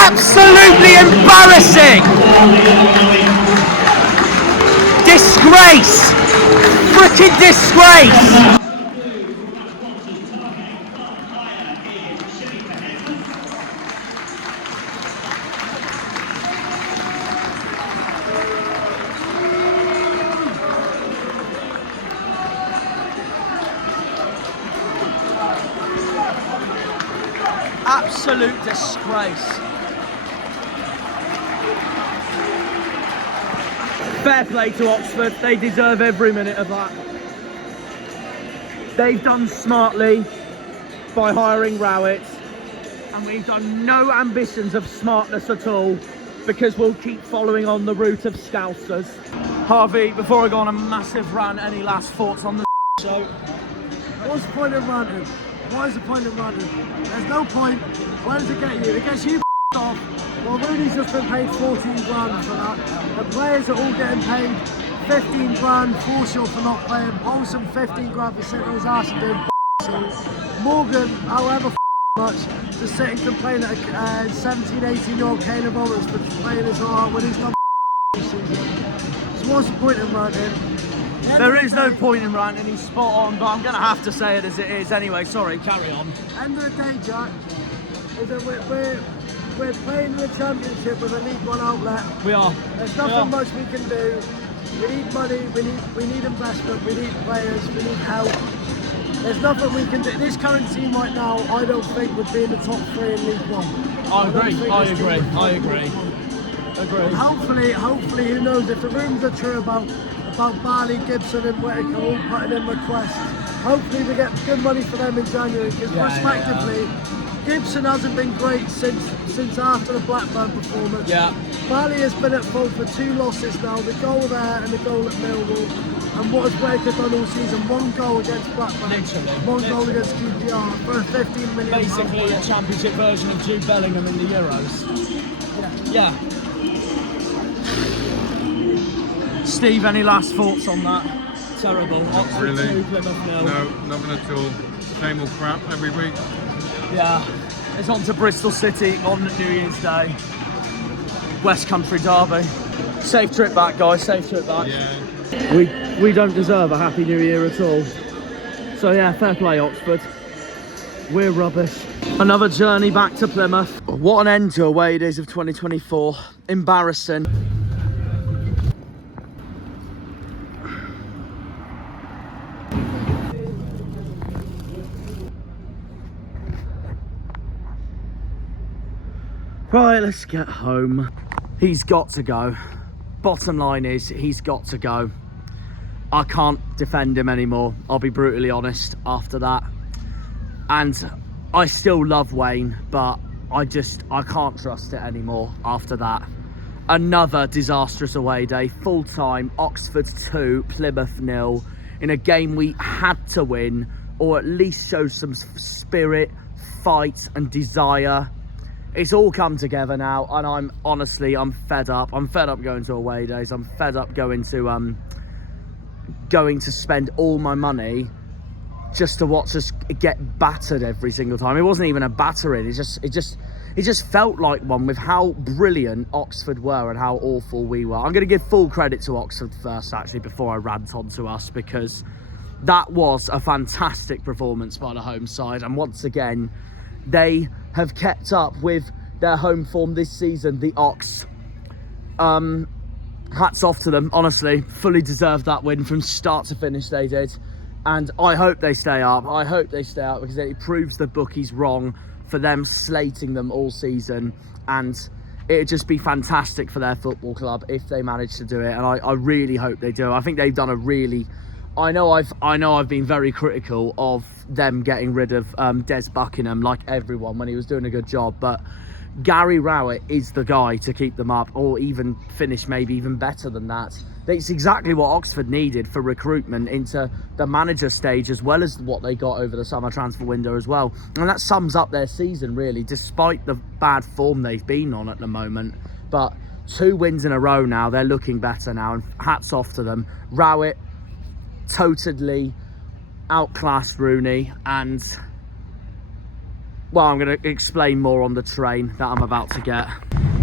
Absolutely embarrassing. Disgrace. Freaking disgrace. Absolute disgrace. Fair play to Oxford. They deserve every minute of that. They've done smartly by hiring Rowett, and we've done no ambitions of smartness at all, because we'll keep following on the route of Scousers. Harvey, before I go on a massive rant, any last thoughts on the show? What's the point of ranting? What is the point of ranting? There's no point. Where does it get you? It gets you off. Well, Rooney's just been paid 14 grand for that. The players are all getting paid 15 grand, Forshaw for not playing, Olsen 15 grand for sitting on his arse and doing so Morgan, however much, just sitting complaining at 17, 18-year-old Caleb Owens for playing his heart when he's done season. So what's the point in ranting? There is no point in ranting, he's spot on, but I'm going to have to say it as it is anyway. Sorry, carry on. End of the day, Jack, is that we're playing in the Championship with a League One outlet. We are. There's nothing much we can do. We need money, we need investment, we need players, we need help. There's nothing we can do. This current team right now, I don't think would be in the top 3 in League One. I agree. Hopefully, who knows, if the rumours are true about Barley, Gibson and Whittaker all putting in requests, hopefully we get good money for them in January, because respectively, Gibson hasn't been great since after the Blackburn performance. Yeah. Barley has been at fault for 2 losses now, the goal there and the goal at Millwall. And what has Whittaker done all season? 1 goal against Blackburn, Literally. 1 goal against QPR for a 15 million. Basically a Championship version of Jude Bellingham in the Euros. Yeah. Steve, any last thoughts on that? Terrible. Oxford Really? 2, Plymouth 0. No, nothing at all. Same old crap every week. Yeah. It's on to Bristol City on New Year's Day. West Country derby. Safe trip back, guys. Safe trip back. Yeah. We don't deserve a happy new year at all. So yeah, fair play Oxford. We're rubbish. Another journey back to Plymouth. What an end to away days of 2024. Embarrassing. Right, let's get home. He's got to go. Bottom line is, he's got to go. I can't defend him anymore, I'll be brutally honest after that. And I still love Wayne, but I can't trust it anymore after that. Another disastrous away day, full time, Oxford 2, Plymouth 0, in a game we had to win, or at least show some spirit, fight and desire. It's all come together now, and I'm fed up. I'm fed up going to away days. I'm fed up going to spend all my money just to watch us get battered every single time. It wasn't even a battering. It just felt like one, with how brilliant Oxford were and how awful we were. I'm going to give full credit to Oxford first, actually, before I rant on to us, because that was a fantastic performance by the home side, and once again, they have kept up with their home form this season, the Ox. Hats off to them, honestly. Fully deserved that win from start to finish, they did. And I hope they stay up. I hope they stay up, because it proves the bookies wrong for them slating them all season. And it'd just be fantastic for their football club if they manage to do it. And I really hope they do. I think they've done a really... I know I've been very critical of them getting rid of Des Buckingham, like everyone, when he was doing a good job, but Gary Rowett is the guy to keep them up, or even finish maybe even better than that. It's exactly what Oxford needed for recruitment into the manager stage, as well as what they got over the summer transfer window as well. And that sums up their season, really, despite the bad form they've been on at the moment. But 2 wins in a row now, they're looking better now, and hats off to them. Rowett totally outclassed Rooney, and well, I'm going to explain more on the train that I'm about to get.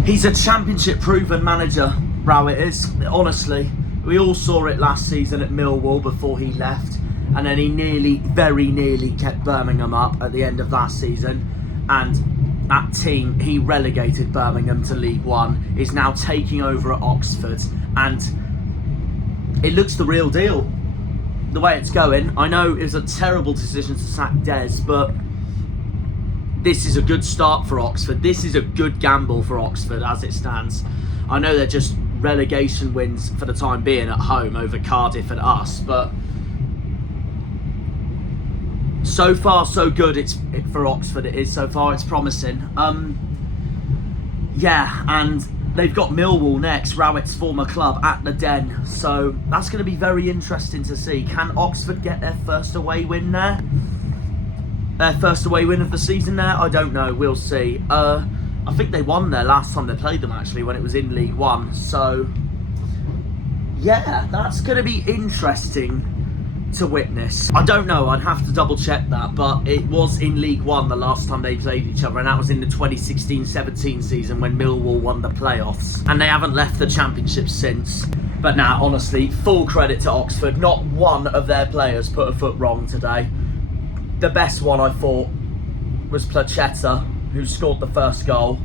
He's a championship proven manager, Rowett is, honestly. We all saw it last season at Millwall before he left, and then he very nearly kept Birmingham up at the end of last season, and that team, he relegated Birmingham to League One, is now taking over at Oxford, and it looks the real deal. The way it's going, I know it was a terrible decision to sack Des, but this is a good start for Oxford. This is a good gamble for Oxford as it stands. I know they're just relegation wins for the time being at home over Cardiff and us, but so far so good. For Oxford it is so far. It's promising. Yeah, and they've got Millwall next, Rowett's former club, at the Den. So that's going to be very interesting to see. Can Oxford get their first away win there? Their first away win of the season there? I don't know. We'll see. I think they won there last time they played them, actually, when it was in League One. So yeah, that's going to be interesting to witness. I don't know, I'd have to double check that, but it was in League One the last time they played each other, and that was in the 2016-17 season when Millwall won the playoffs, and they haven't left the Championship since. But now, honestly, full credit to Oxford. Not one of their players put a foot wrong today. The best one, I thought, was Placheta, who scored the first goal,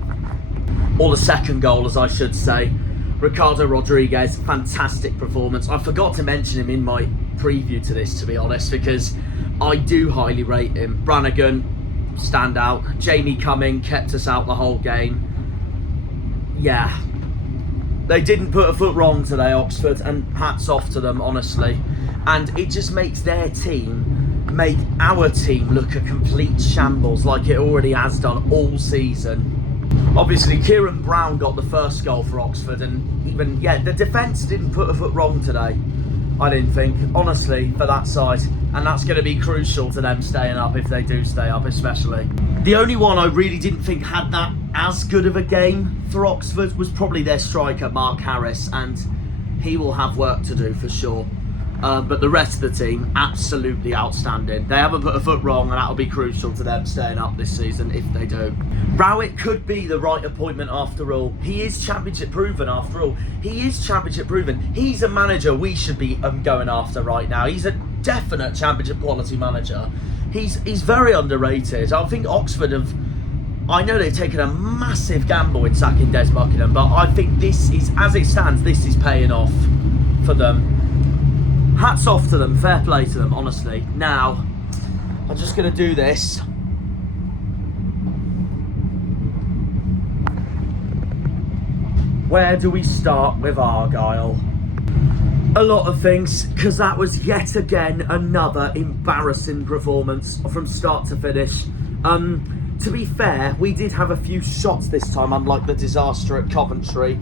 or the second goal as I should say. Ricardo Rodriguez, fantastic performance. I forgot to mention him in my preview to this, to be honest, because I do highly rate him. Brannigan, standout. Jamie Cumming kept us out the whole game. Yeah, they didn't put a foot wrong today, Oxford, and hats off to them, honestly. And it just makes their team make our team look a complete shambles, like it already has done all season. Obviously, Kieran Brown got the first goal for Oxford, and even, yeah, the defence didn't put a foot wrong today, I didn't think, honestly, for that side. And that's going to be crucial to them staying up, if they do stay up especially. The only one I really didn't think had that as good of a game for Oxford was probably their striker, Mark Harris, and he will have work to do for sure. But the rest of the team, absolutely outstanding. They haven't put a foot wrong, and that'll be crucial to them staying up this season if they do. Rowett could be the right appointment after all. He is Championship proven after all. He is Championship proven. He's a manager we should be going after right now. He's a definite Championship quality manager. He's very underrated. I think Oxford have... I know they've taken a massive gamble in sacking Des Buckingham, but I think this is, as it stands, this is paying off for them. Hats off to them, fair play to them, honestly. Now, I'm just going to do this. Where do we start with Argyle? A lot of things, because that was yet again another embarrassing performance from start to finish. To be fair, we did have a few shots this time, unlike the disaster at Coventry.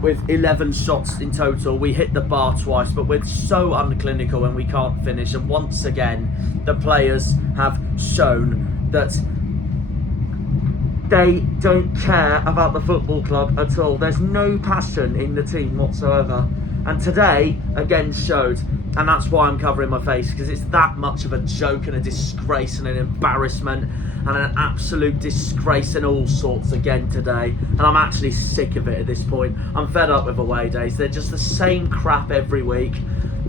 With 11 shots in total, we hit the bar twice, but we're so unclinical and we can't finish. And once again, the players have shown that they don't care about the football club at all. There's no passion in the team whatsoever. And today, again, showed. And that's why I'm covering my face, because it's that much of a joke and a disgrace and an embarrassment and an absolute disgrace and all sorts again today. And I'm actually sick of it at this point. I'm fed up with away days. They're just the same crap every week.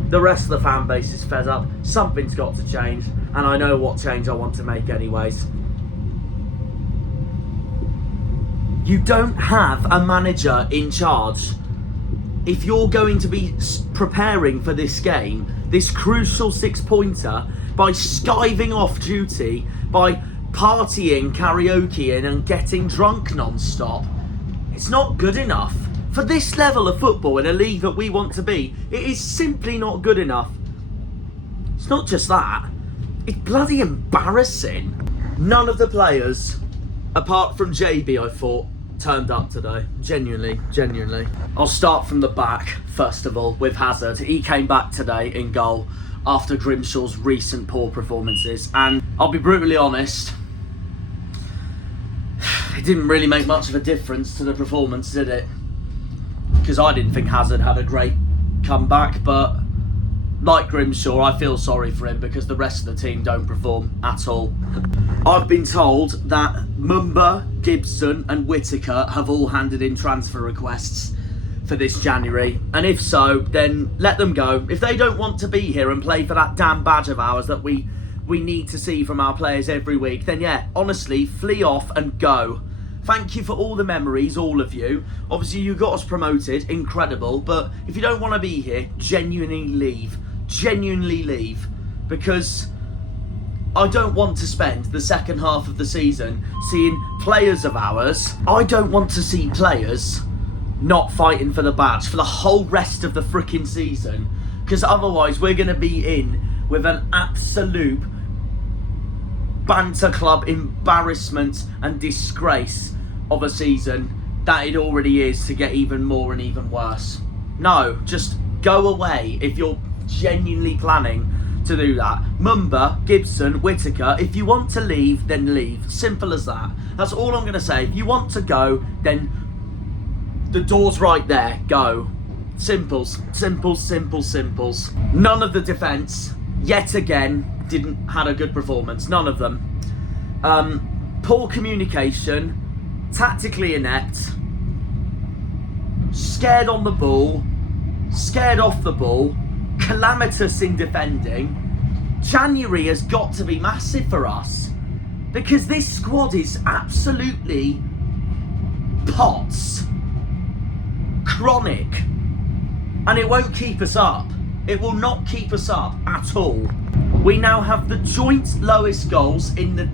The rest of the fan base is fed up. Something's got to change, and I know what change I want to make anyways. You don't have a manager in charge. If you're going to be preparing for this game, this crucial 6-pointer, by skiving off duty, by partying, karaokeing and getting drunk non-stop, it's not good enough. For this level of football in a league that we want to be, it is simply not good enough. It's not just that, it's bloody embarrassing. None of the players, apart from JB, I thought, turned up today. Genuinely. I'll start from the back, first of all, with Hazard. He came back today in goal after Grimshaw's recent poor performances, and I'll be brutally honest, it didn't really make much of a difference to the performance, did it? Because I didn't think Hazard had a great comeback, but like Grimshaw, I feel sorry for him because the rest of the team don't perform at all. I've been told that Mumba, Gibson and Whittaker have all handed in transfer requests for this January, and if so, then let them go. If they don't want to be here and play for that damn badge of ours that we need to see from our players every week, then yeah, honestly, flee off and go. Thank you for all the memories, all of you. Obviously, you got us promoted, incredible, but if you don't want to be here, genuinely leave. Genuinely leave. Because I don't want to spend the second half of the season seeing players of ours. I don't want to see players not fighting for the badge for the whole rest of the freaking season, because otherwise we're going to be in with an absolute banter club embarrassment and disgrace of a season that it already is, to get even more and even worse. No, just go away if you're genuinely planning to do that. Mumba, Gibson, Whittaker, if you want to leave, then leave. Simple as that. That's all I'm going to say. If you want to go, then the door's right there. Go. Simples. Simples, simples, simples. None of the defence, yet again, had a good performance. None of them. Poor communication, tactically inept, scared on the ball, scared off the ball, calamitous in defending. January has got to be massive for us, because this squad is absolutely pots, chronic, and it won't keep us up. It will not keep us up at all. We now have the joint lowest goals in the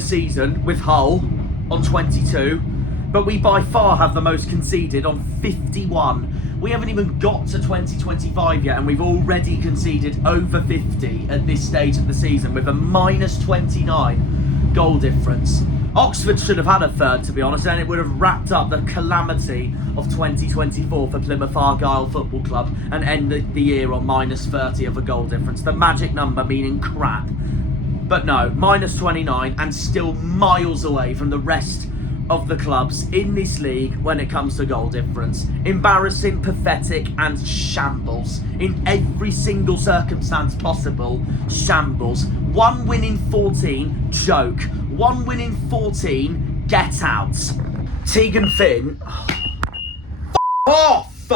season with Hull on 22, but we by far have the most conceded on 51. We haven't even got to 2025 yet, and we've already conceded over 50 at this stage of the season with a minus 29 goal difference. Oxford should have had a third, to be honest, and it would have wrapped up the calamity of 2024 for Plymouth Argyle Football Club and ended the year on minus 30 of a goal difference. The magic number meaning crap. But no, minus 29, and still miles away from the rest of the clubs in this league when it comes to goal difference. Embarrassing, pathetic, and shambles. In every single circumstance possible, shambles. 1 win in 14, joke. 1 win in 14, get out. Tegan Finn...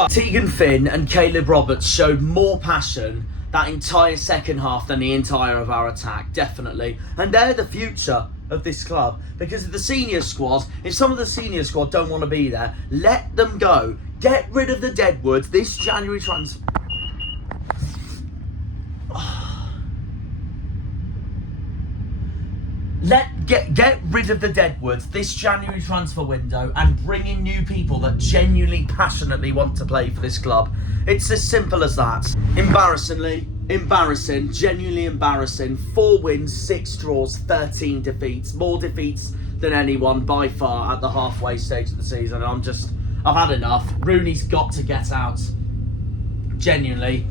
Tegan Finn and Caleb Roberts showed more passion that entire second half than the entire of our attack, definitely. And they're the future of this club, because of the senior squad. If some of the senior squad don't want to be there, let them go. Get rid of the Deadwoods. This January transfer... Get rid of the Deadwoods this January transfer window and bring in new people that genuinely, passionately want to play for this club. It's as simple as that. Embarrassing, genuinely embarrassing. 4 wins, 6 draws, 13 defeats. More defeats than anyone by far at the halfway stage of the season. I've had enough. Rooney's got to get out. Genuinely.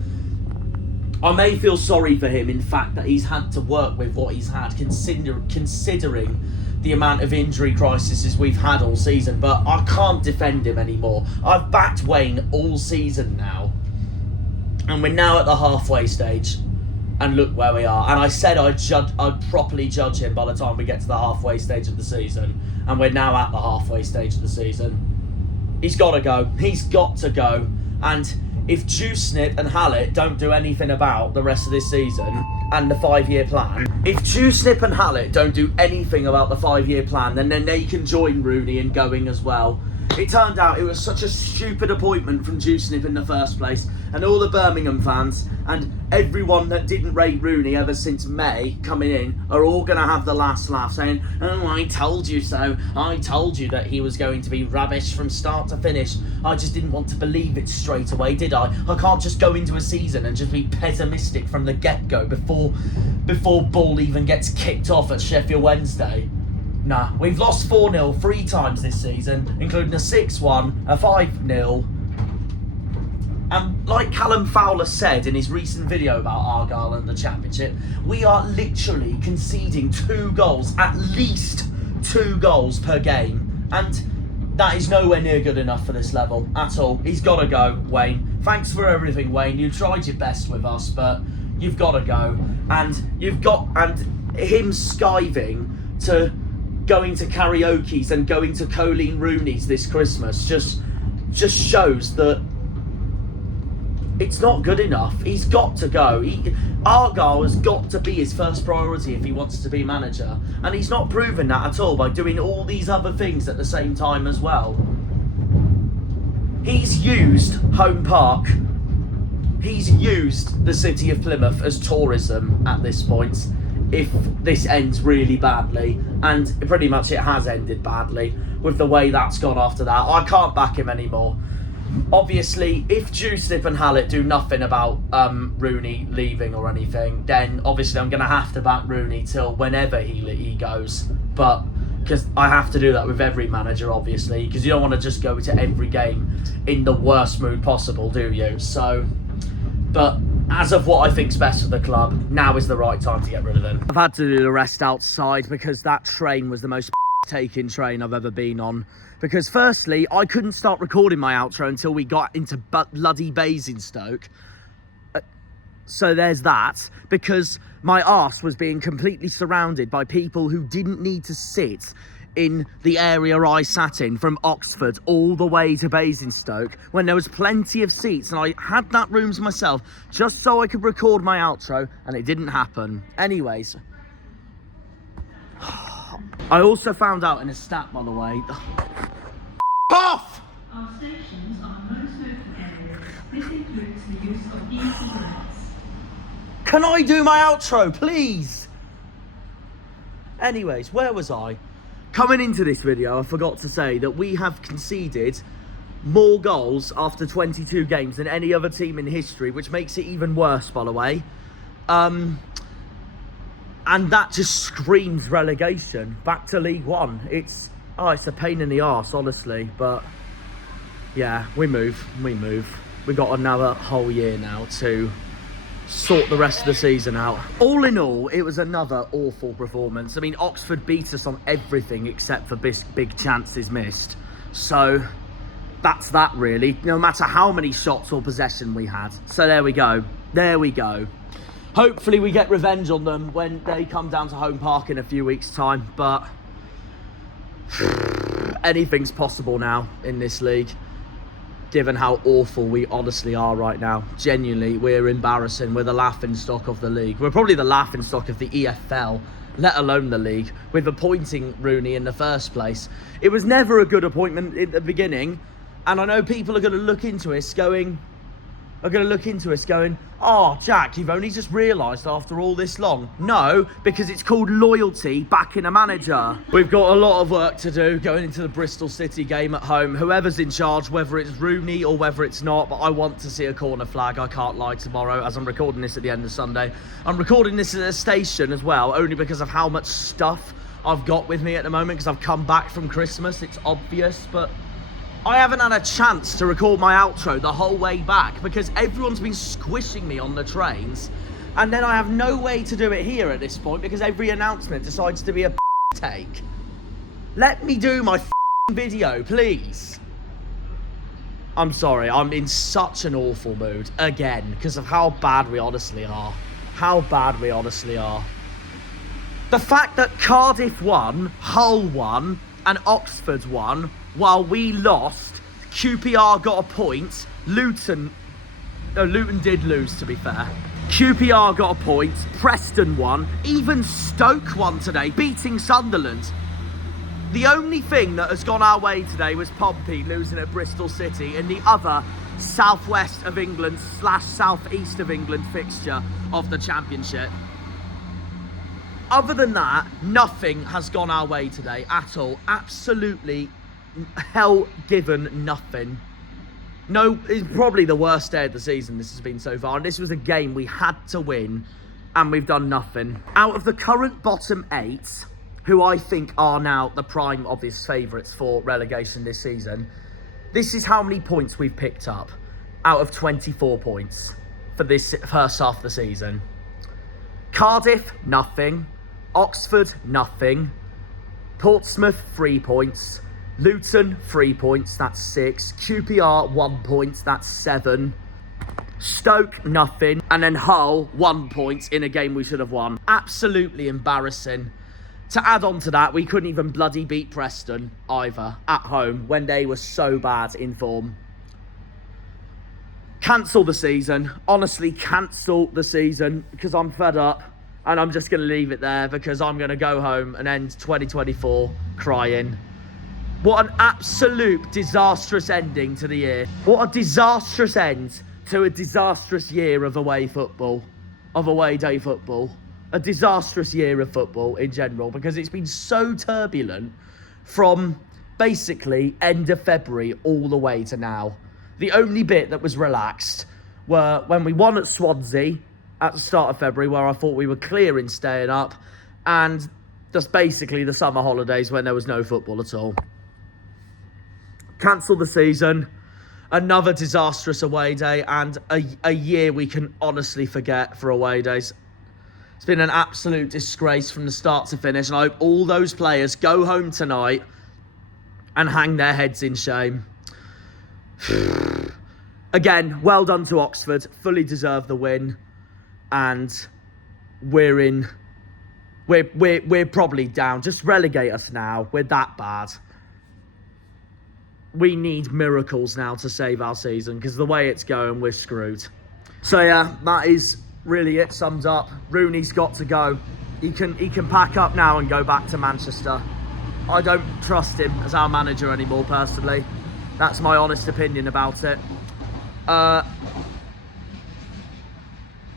I may feel sorry for him, in fact, that he's had to work with what he's had, considering the amount of injury crises we've had all season, but I can't defend him anymore. I've backed Wayne all season now, and we're now at the halfway stage, and look where we are. And I said I'd properly judge him by the time we get to the halfway stage of the season, and we're now at the halfway stage of the season. He's got to go. He's got to go. And if Dewsnip and Hallett don't do anything about the rest of this season and the 5-year plan, if Dewsnip and Hallett don't do anything about the 5-year plan, then they can join Rooney in going as well. It turned out it was such a stupid appointment from Dewsnip in the first place, and all the Birmingham fans and everyone that didn't rate Rooney ever since May coming in are all going to have the last laugh, saying, "Oh, I told you so. I told you that he was going to be rubbish from start to finish. I just didn't want to believe it straight away, did I? I can't just go into a season and just be pessimistic from the get-go before ball even gets kicked off at Sheffield Wednesday." Nah, we've lost 4-0 3 times this season, including a 6-1, a 5-0. And like Callum Fowler said in his recent video about Argyle and the Championship, we are literally conceding 2 goals, at least 2 goals per game. And that is nowhere near good enough for this level at all. He's got to go, Wayne. Thanks for everything, Wayne. You tried your best with us, but you've got to go. And him skiving to going to karaoke's and going to Colleen Rooney's this Christmas just shows that it's not good enough. He's got to go. Argyle has got to be his first priority if he wants to be manager, and he's not proven that at all by doing all these other things at the same time as well. He's used Home Park he's used the city of Plymouth as tourism at this point. If this ends really badly, and pretty much it has ended badly with the way that's gone after that, I can't back him anymore. Obviously, if Dewsnip and Hallett do nothing about Rooney leaving or anything, then obviously I'm going to have to back Rooney till whenever he goes. But because I have to do that with every manager, obviously, because you don't want to just go to every game in the worst mood possible, do you? So, but as of what I think's best for the club, now is the right time to get rid of him. I've had to do the rest outside because that train was the most taking train I've ever been on. Because firstly, I couldn't start recording my outro until we got into bloody Basingstoke. So there's that. Because my arse was being completely surrounded by people who didn't need to sit in the area I sat in from Oxford all the way to Basingstoke when there was plenty of seats, and I had that room to myself just so I could record my outro, and it didn't happen. Anyways, I also found out in a stat, by the way. Off! Our stations are no smoking areas. This includes the use of e-cigarettes. Can I do my outro, please? Anyways, where was I? Coming into this video, I forgot to say that we have conceded more goals after 22 games than any other team in history, which makes it even worse, by the way. And that just screams relegation back to League One. It's a pain in the arse, honestly. But yeah, we move. We got another whole year now to sort the rest of the season out. All in all, it was another awful performance. I mean, Oxford beat us on everything except for big chances missed. So that's that, really, no matter how many shots or possession we had. So there we go. Hopefully we get revenge on them when they come down to Home Park in a few weeks' time. But anything's possible now in this league, given how awful we honestly are right now. Genuinely, we're embarrassing. We're the laughingstock of the league. We're probably the laughingstock of the EFL, let alone the league, with appointing Rooney in the first place. It was never a good appointment in the beginning, and I know people are going to look into us going, oh, Jack, you've only just realised after all this long. No, because it's called loyalty backing a manager. We've got a lot of work to do going into the Bristol City game at home. Whoever's in charge, whether it's Rooney or whether it's not, but I want to see a corner flag, I can't lie, tomorrow, as I'm recording this at the end of Sunday. I'm recording this at a station as well, only because of how much stuff I've got with me at the moment, because I've come back from Christmas. It's obvious, but I haven't had a chance to record my outro the whole way back because everyone's been squishing me on the trains, and then I have no way to do it here at this point because every announcement decides to be a take. Let me do my video, please. I'm sorry, I'm in such an awful mood again because of how bad we honestly are. The fact that Cardiff won, Hull won, and Oxford won, while we lost, QPR got a point, Luton did lose, to be fair. QPR got a point, Preston won, even Stoke won today, beating Sunderland. The only thing that has gone our way today was Pompey losing at Bristol City in the other southwest of England / southeast of England fixture of the Championship. Other than that, nothing has gone our way today at all. Absolutely hell given nothing. No, it's probably the worst day of the season this has been so far. And this was a game we had to win, and we've done nothing. Out of the current bottom 8, who I think are now the prime obvious favourites for relegation this season, this is how many points we've picked up out of 24 points for this first half of the season. Cardiff, nothing. Oxford, nothing. Portsmouth, 3 points. Luton, 3 points, that's 6. QPR, 1 point, that's 7. Stoke, nothing. And then Hull, 1 point in a game we should have won. Absolutely embarrassing. To add on to that, we couldn't even bloody beat Preston either at home when they were so bad in form. Cancel the season. Honestly, cancel the season because I'm fed up. And I'm just going to leave it there because I'm going to go home and end 2024 crying. What an absolute disastrous ending to the year. What a disastrous end to a disastrous year of away day football. A disastrous year of football in general, because it's been so turbulent from basically end of February all the way to now. The only bit that was relaxed were when we won at Swansea at the start of February, where I thought we were clear in staying up, and just basically the summer holidays when there was no football at all. Cancelled the season, another disastrous away day, and a year we can honestly forget for away days. It's been an absolute disgrace from the start to finish, and I hope all those players go home tonight and hang their heads in shame. Again, well done to Oxford, fully deserved the win, and we're probably down. Just relegate us now. We're that bad. We need miracles now to save our season, because the way it's going, we're screwed. So yeah, that is really it summed up. Rooney's got to go. He can pack up now and go back to Manchester. I don't trust him as our manager anymore, personally. That's my honest opinion about it.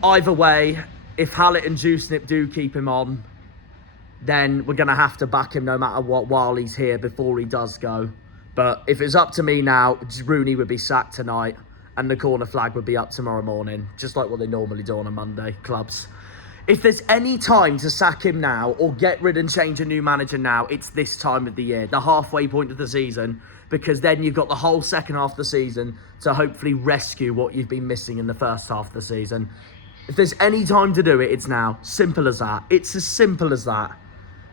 Either way, if Hallett and Juicenip do keep him on, then we're going to have to back him no matter what while he's here before he does go. But if it's up to me now, Rooney would be sacked tonight and the corner flag would be up tomorrow morning, just like what they normally do on a Monday, clubs. If there's any time to sack him now or get rid and change a new manager now, it's this time of the year, the halfway point of the season, because then you've got the whole second half of the season to hopefully rescue what you've been missing in the first half of the season. If there's any time to do it, it's now. Simple as that. It's as simple as that.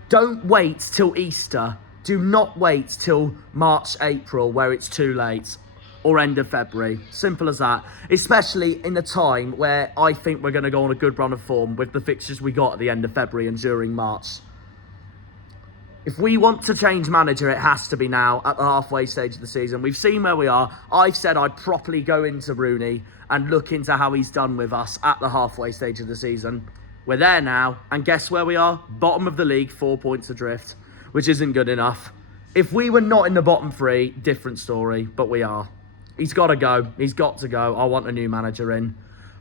Don't wait till Easter. Do not wait till March, April, where it's too late, or end of February. Simple as that. Especially in a time where I think we're going to go on a good run of form with the fixtures we got at the end of February and during March. If we want to change manager, it has to be now at the halfway stage of the season. We've seen where we are. I've said I'd properly go into Rooney and look into how he's done with us at the halfway stage of the season. We're there now, and guess where we are? Bottom of the league, 4 points adrift, which isn't good enough. If we were not in the bottom three, different story, but we are. He's got to go. He's got to go. I want a new manager in.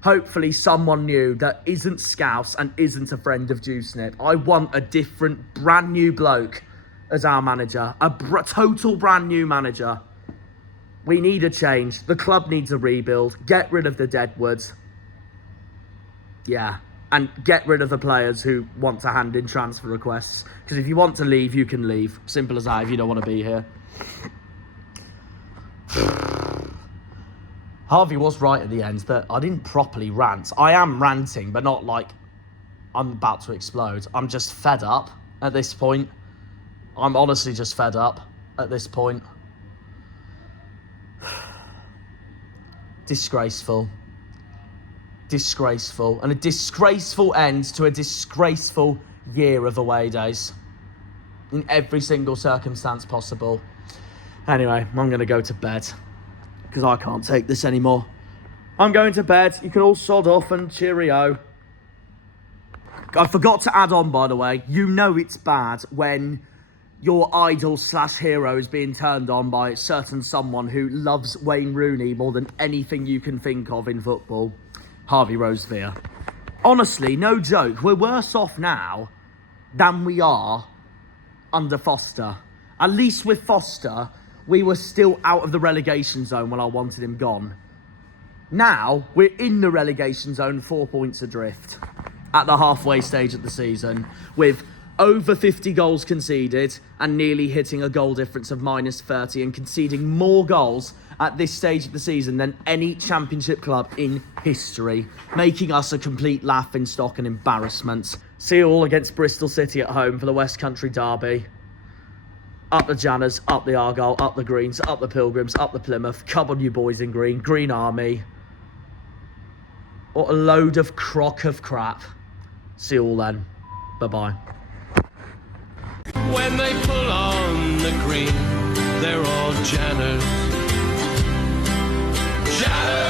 Hopefully someone new that isn't Scouse and isn't a friend of Juicenip. I want a different, brand new bloke as our manager. A total brand new manager. We need a change. The club needs a rebuild. Get rid of the deadwoods. Yeah. And get rid of the players who want to hand in transfer requests. Because if you want to leave, you can leave. Simple as that if you don't want to be here. Harvey was right at the end that I didn't properly rant. I am ranting, but not like I'm about to explode. I'm just fed up at this point. I'm honestly just fed up at this point. Disgraceful. Disgraceful. And a disgraceful end to a disgraceful year of away days. In every single circumstance possible. Anyway, I'm going to go to bed. Because I can't take this anymore. I'm going to bed. You can all sod off and cheerio. I forgot to add on, by the way. You know it's bad when your idol / hero is being turned on by a certain someone who loves Wayne Rooney more than anything you can think of in football. Harvey Rosevear. Honestly, no joke. We're worse off now than we are under Foster. At least with Foster, we were still out of the relegation zone when I wanted him gone. Now, we're in the relegation zone, 4 points adrift at the halfway stage of the season, with over 50 goals conceded and nearly hitting a goal difference of -30 and conceding more goals at this stage of the season than any championship club in history, making us a complete laughingstock and embarrassment. See you all against Bristol City at home for the West Country Derby. Up the Janners, up the Argyle, up the Greens, up the Pilgrims, up the Plymouth. Come on, you boys in green. Green Army. What a load of crock of crap. See you all then. Bye-bye. When they pull on the green, they're all Janners. Janners!